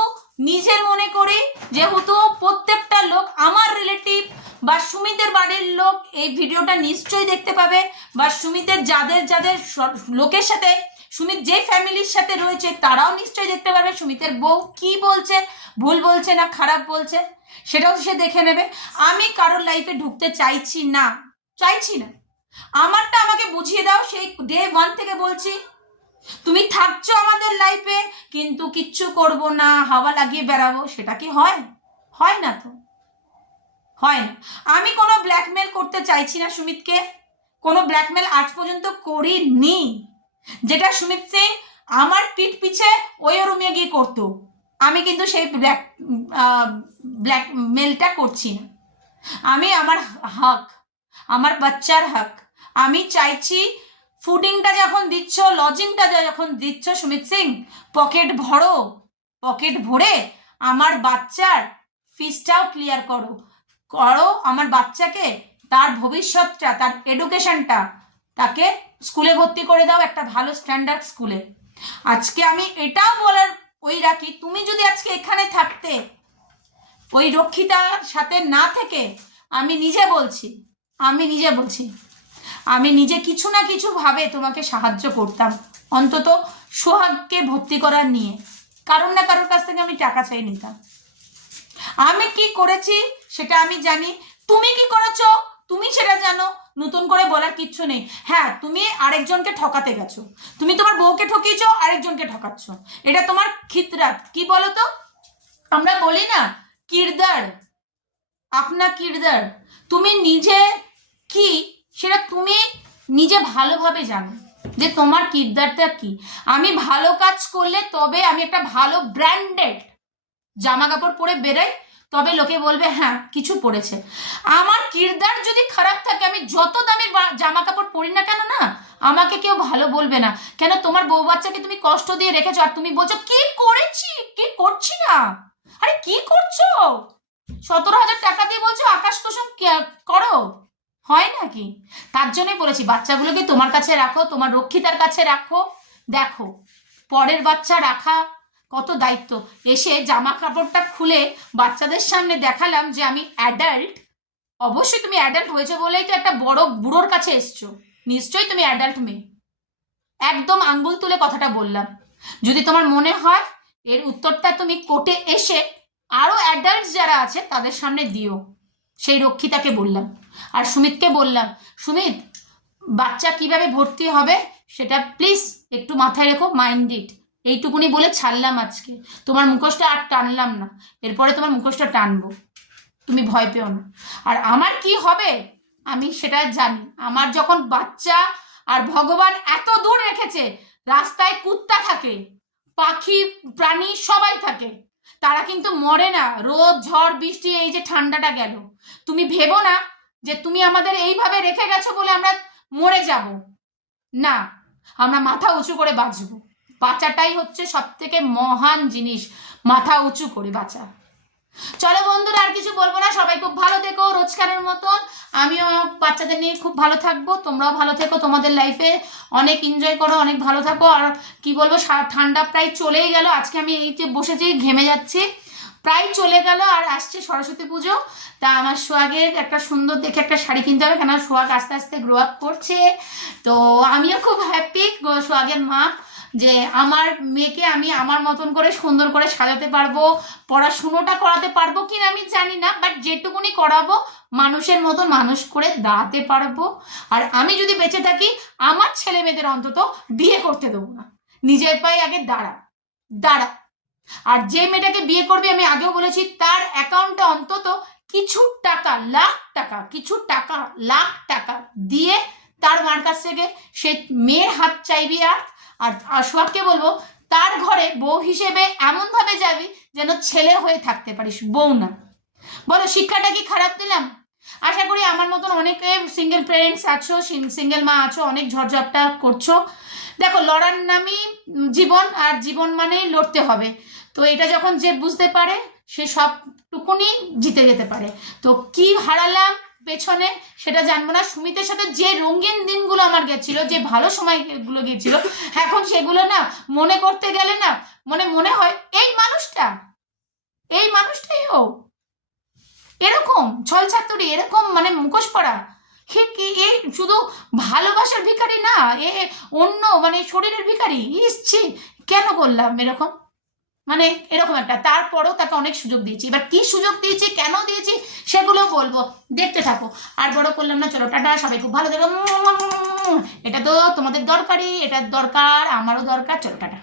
নিজের মনে করি, যেহেতু প্রত্যেকটা লোক আমার রিলেটিভ বা সুমিতের বাড়ির লোক এই ভিডিওটা নিশ্চয়ই দেখতে পাবে, বা সুমিতের যাদের যাদের লোকের সাথে সুমিত যে ফ্যামিলির সাথে রয়েছে তারাও নিশ্চয়ই দেখতে পারবে সুমিতের বউ কি বলছে, ভুল বলছে না খারাপ বলছে, সেটাও সে দেখে নেবে। আমি কারোর লাইফে ঢুকতে চাইছি না, চাইছি না। আমারটা আমাকে বুঝিয়ে দাও। সেই ডে 1 থেকে বলছি, তুমি থাকছো আমাদের লাইফে কিন্তু কিচ্ছু করব না, হাওয়া লাগিয়ে বেড়াবো, সেটা কি হয়? হয় না তো, হয় না। আমি কোনো ব্ল্যাকমেল করতে চাইছি না সুমিতকে, কোনো ব্ল্যাকমেল আজ পর্যন্ত করিনি। যেটা সুমিত সিং আমার পিঠ পিছে ওই রুমে গিয়ে করতো, আমি কিন্তু সেই ব্ল্যাকমেলটা করছি না। আমি আমার হক, আমার বাচ্চার হক আমি চাইছি। ফুডিংটা যখন দিচ্ছ, লজিংটা যখন দিচ্ছ সুমিত সিং, পকেট ভরো, পকেট ভরে আমার বাচ্চার ফিসটাও ক্লিয়ার করো করো। আমার বাচ্চাকে তার ভবিষ্যৎটা, তার এডুকেশনটা, তাকে স্কুলে ভর্তি করে দাও, একটা ভালো স্ট্যান্ডার্ড স্কুলে। আজকে আমি এটাও বলার ওই রাখি, তুমি যদি আজকে এখানে থাকতে ওই রক্ষিতার সাথে না থেকে, আমি নিজে বলছি, আমি নিজে কিছু না কিছু ভাবে তোমাকে সাহায্য করতাম, অন্তত সোহাগকে ভর্তি করার নিয়ে কারোর না কারোর কাছ থেকে আমি টাকা চাই নিতাম। আমি কি করেছি সেটা আমি জানি, তুমি কি করেছো তুমি সেটা জানো, নতুন করে বলার কিচ্ছু নেই। হ্যাঁ, তুমি আরেকজনকে ঠকাতে গেছো, তুমি তোমার বউকে ঠকিয়েছো, আরেকজনকে ঠকাচ্ছ, এটা তোমার খিতরাত। কি বলো তো, আমরা বলি না কিরদার, আপনা কিরদার। তুমি নিজে কি সেটা তুমি নিজে ভালোভাবে জানো যে তোমার কিরদারটা কি। আমি ভালো কাজ করলে তবে আমি একটা ভালো ব্র্যান্ডেড জামা কাপড় পরে বেরোই, তবে লোকে বলবে হ্যাঁ কিছু পরেছে। আমার কিরদার যদি খারাপ থাকে, আমি যত দামি জামা কাপড় পরি না কেন, না আমাকে কেউ ভালো বলবে না। কেন? তোমার বউ বাচ্চাকে তুমি কষ্ট দিয়ে রেখেছো, আর তুমি বলছো কি করেছি, কি করছি না। আরে কি করছো? 17,000 টাকা দিয়ে বলছো আকাশ কুসুম করো, হয় নাকি? তার জন্যই বলেছি বাচ্চাগুলোকে তোমার কাছে রাখো, তোমার রক্ষিতার কাছে রাখো। দেখো পরের বাচ্চা রাখা কত দায়িত্ব। এসে জামা কাপড়টা খুলে বাচ্চাদের সামনে দেখালাম যে আমি অ্যাডাল্ট। অবশ্যই তুমি অ্যাডাল্ট হয়েছো বলেই তো একটা বড় বুড়োর কাছে এসছো, নিশ্চয়ই তুমি অ্যাডাল্ট মেয়ে। একদম আঙ্গুল তুলে কথাটা বললাম। যদি তোমার মনে হয় এর উত্তরটা তুমি কোর্টে এসে আরো অ্যাডাল্ট যারা আছে তাদের সামনে দিও, সেই রক্ষিতাকে বললাম। আর সুমিতকে বললাম, সুমিত বাচ্চা কিভাবে ভর্তি হবে সেটা প্লিজ একটু মাথায় রেখো, মাইন্ড ইট। এইটুকুনি বলে ছাড়লাম আজকে। তোমার মুখোশটা আর টানলাম না, এরপরে তোমার মুখোশটা টানবো, তুমি ভয় পেও না। আর আমার কি হবে আমি সেটা জানি। আমার যখন বাচ্চা, আর ভগবান এত দূর রেখেছে, রাস্তায় কুত্তা থাকে, পাখি প্রাণী সবাই থাকে, তারা কিন্তু মরে না। রোদ ঝড় বৃষ্টি, এই যে ঠান্ডাটা গেল, তুমি ভেবো না যে তুমি আমাদের এইভাবে রেখে গেছো বলে আমরা মরে যাব না। আমরা মাথা উঁচু করে বাঁচবো। বাঁচাটাই হচ্ছে সব থেকে মহান জিনিস, মাথা উঁচু করে বাঁচা। চলো বন্ধুরা, আর কিছু বলবো না। সবাই খুব ভালো থেকো রোজকারের মতন। আমিও বাচ্চাদের নিয়ে খুব ভালো থাকবো, তোমরাও ভালো থেকো, তোমাদের লাইফে অনেক এনজয় করো, অনেক ভালো থাকো। আর কি বলবো, ঠান্ডা প্রায় চলেই গেল। আজকে আমি এই যে বসেছি ঘেমে যাচ্ছি, প্রায় চলে গেল। আর আসছে সরস্বতী পুজো, তা আমার সোহাগের একটা সুন্দর দেখে একটা শাড়ি কিনতে হবে, কেন সোহাগ আস্তে আস্তে গ্রো আপ করছে। তো আমিও খুব হ্যাপি সোহাগের মা, যে আমার মেয়েকে আমি আমার মতন করে সুন্দর করে সাজাতে পারবো। পড়াশুনোটা করাতে পারবো কিনা আমি জানি না, বাট যেটুকুনি করাবো মানুষের মতন মানুষ করে দাঁড়াতে পারবো। আর আমি যদি বেঁচে থাকি, আমার ছেলে মেয়েদের অন্তত বিয়ে করতে দেবো না, নিজের পায়ে আগে দাঁড়া দাঁড়া। আর যে মেয়েটাকে বিয়ে করবে, আমি আগেও বলেছি, তার অ্যাকাউন্টে অন্তত কিছু টাকা, লাখ টাকা দিয়ে তার মার কাছ থেকে সে মেয়ের হাত চাইবি। আর সোহাগকে বলবো, তার ঘরে বউ হিসেবে এমনভাবে যাবি যেন ছেলে হয়ে থাকতে পারিস, বউ না। বলো, শিক্ষাটা কি খারাপ দিলাম? আশা করি আমার মতন অনেকে সিঙ্গেল প্যারেন্টস আছো, সিঙ্গেল মা আছো, অনেক ঝড়ঝাপটা করছো। দেখো, লড়ার নামই জীবন, আর জীবন মানেই লড়তে হবে। তো এটা যখন যে বুঝতে পারে, সে সবটুকুনি জিতে যেতে পারে। তো কি হারালাম পেছনে সেটা জানবো না। সুমিতের সাথে যে রঙিন দিনগুলো আমার গেছিল, যে ভালো সময়গুলো গিয়েছিল, এখন সেগুলো না মনে করতে গেলে না, মনে হয় এই মানুষটাই ও, এরকম ছল ছাত্রী, এরকম মানে মুখোশ পড়া। সে কি এই শুধু ভালোবাসার ভিখারি না, এ অন্য মানে শরীরের ভিখারি। ইসছি, কেন করলাম এরকম? মানে এরকম একটা, তারপরেও তাকে অনেক সুযোগ দিয়েছি। এবার কি সুযোগ দিয়েছি, কেন দিয়েছি, সেগুলো বলবো, দেখতে থাকো। আর বড় করলাম না, চলো টাটা, সবাই খুব ভালো থেকো। এটা তো তোমাদের দরকারি, এটার দরকার, আমারও দরকার, চলো টাটা।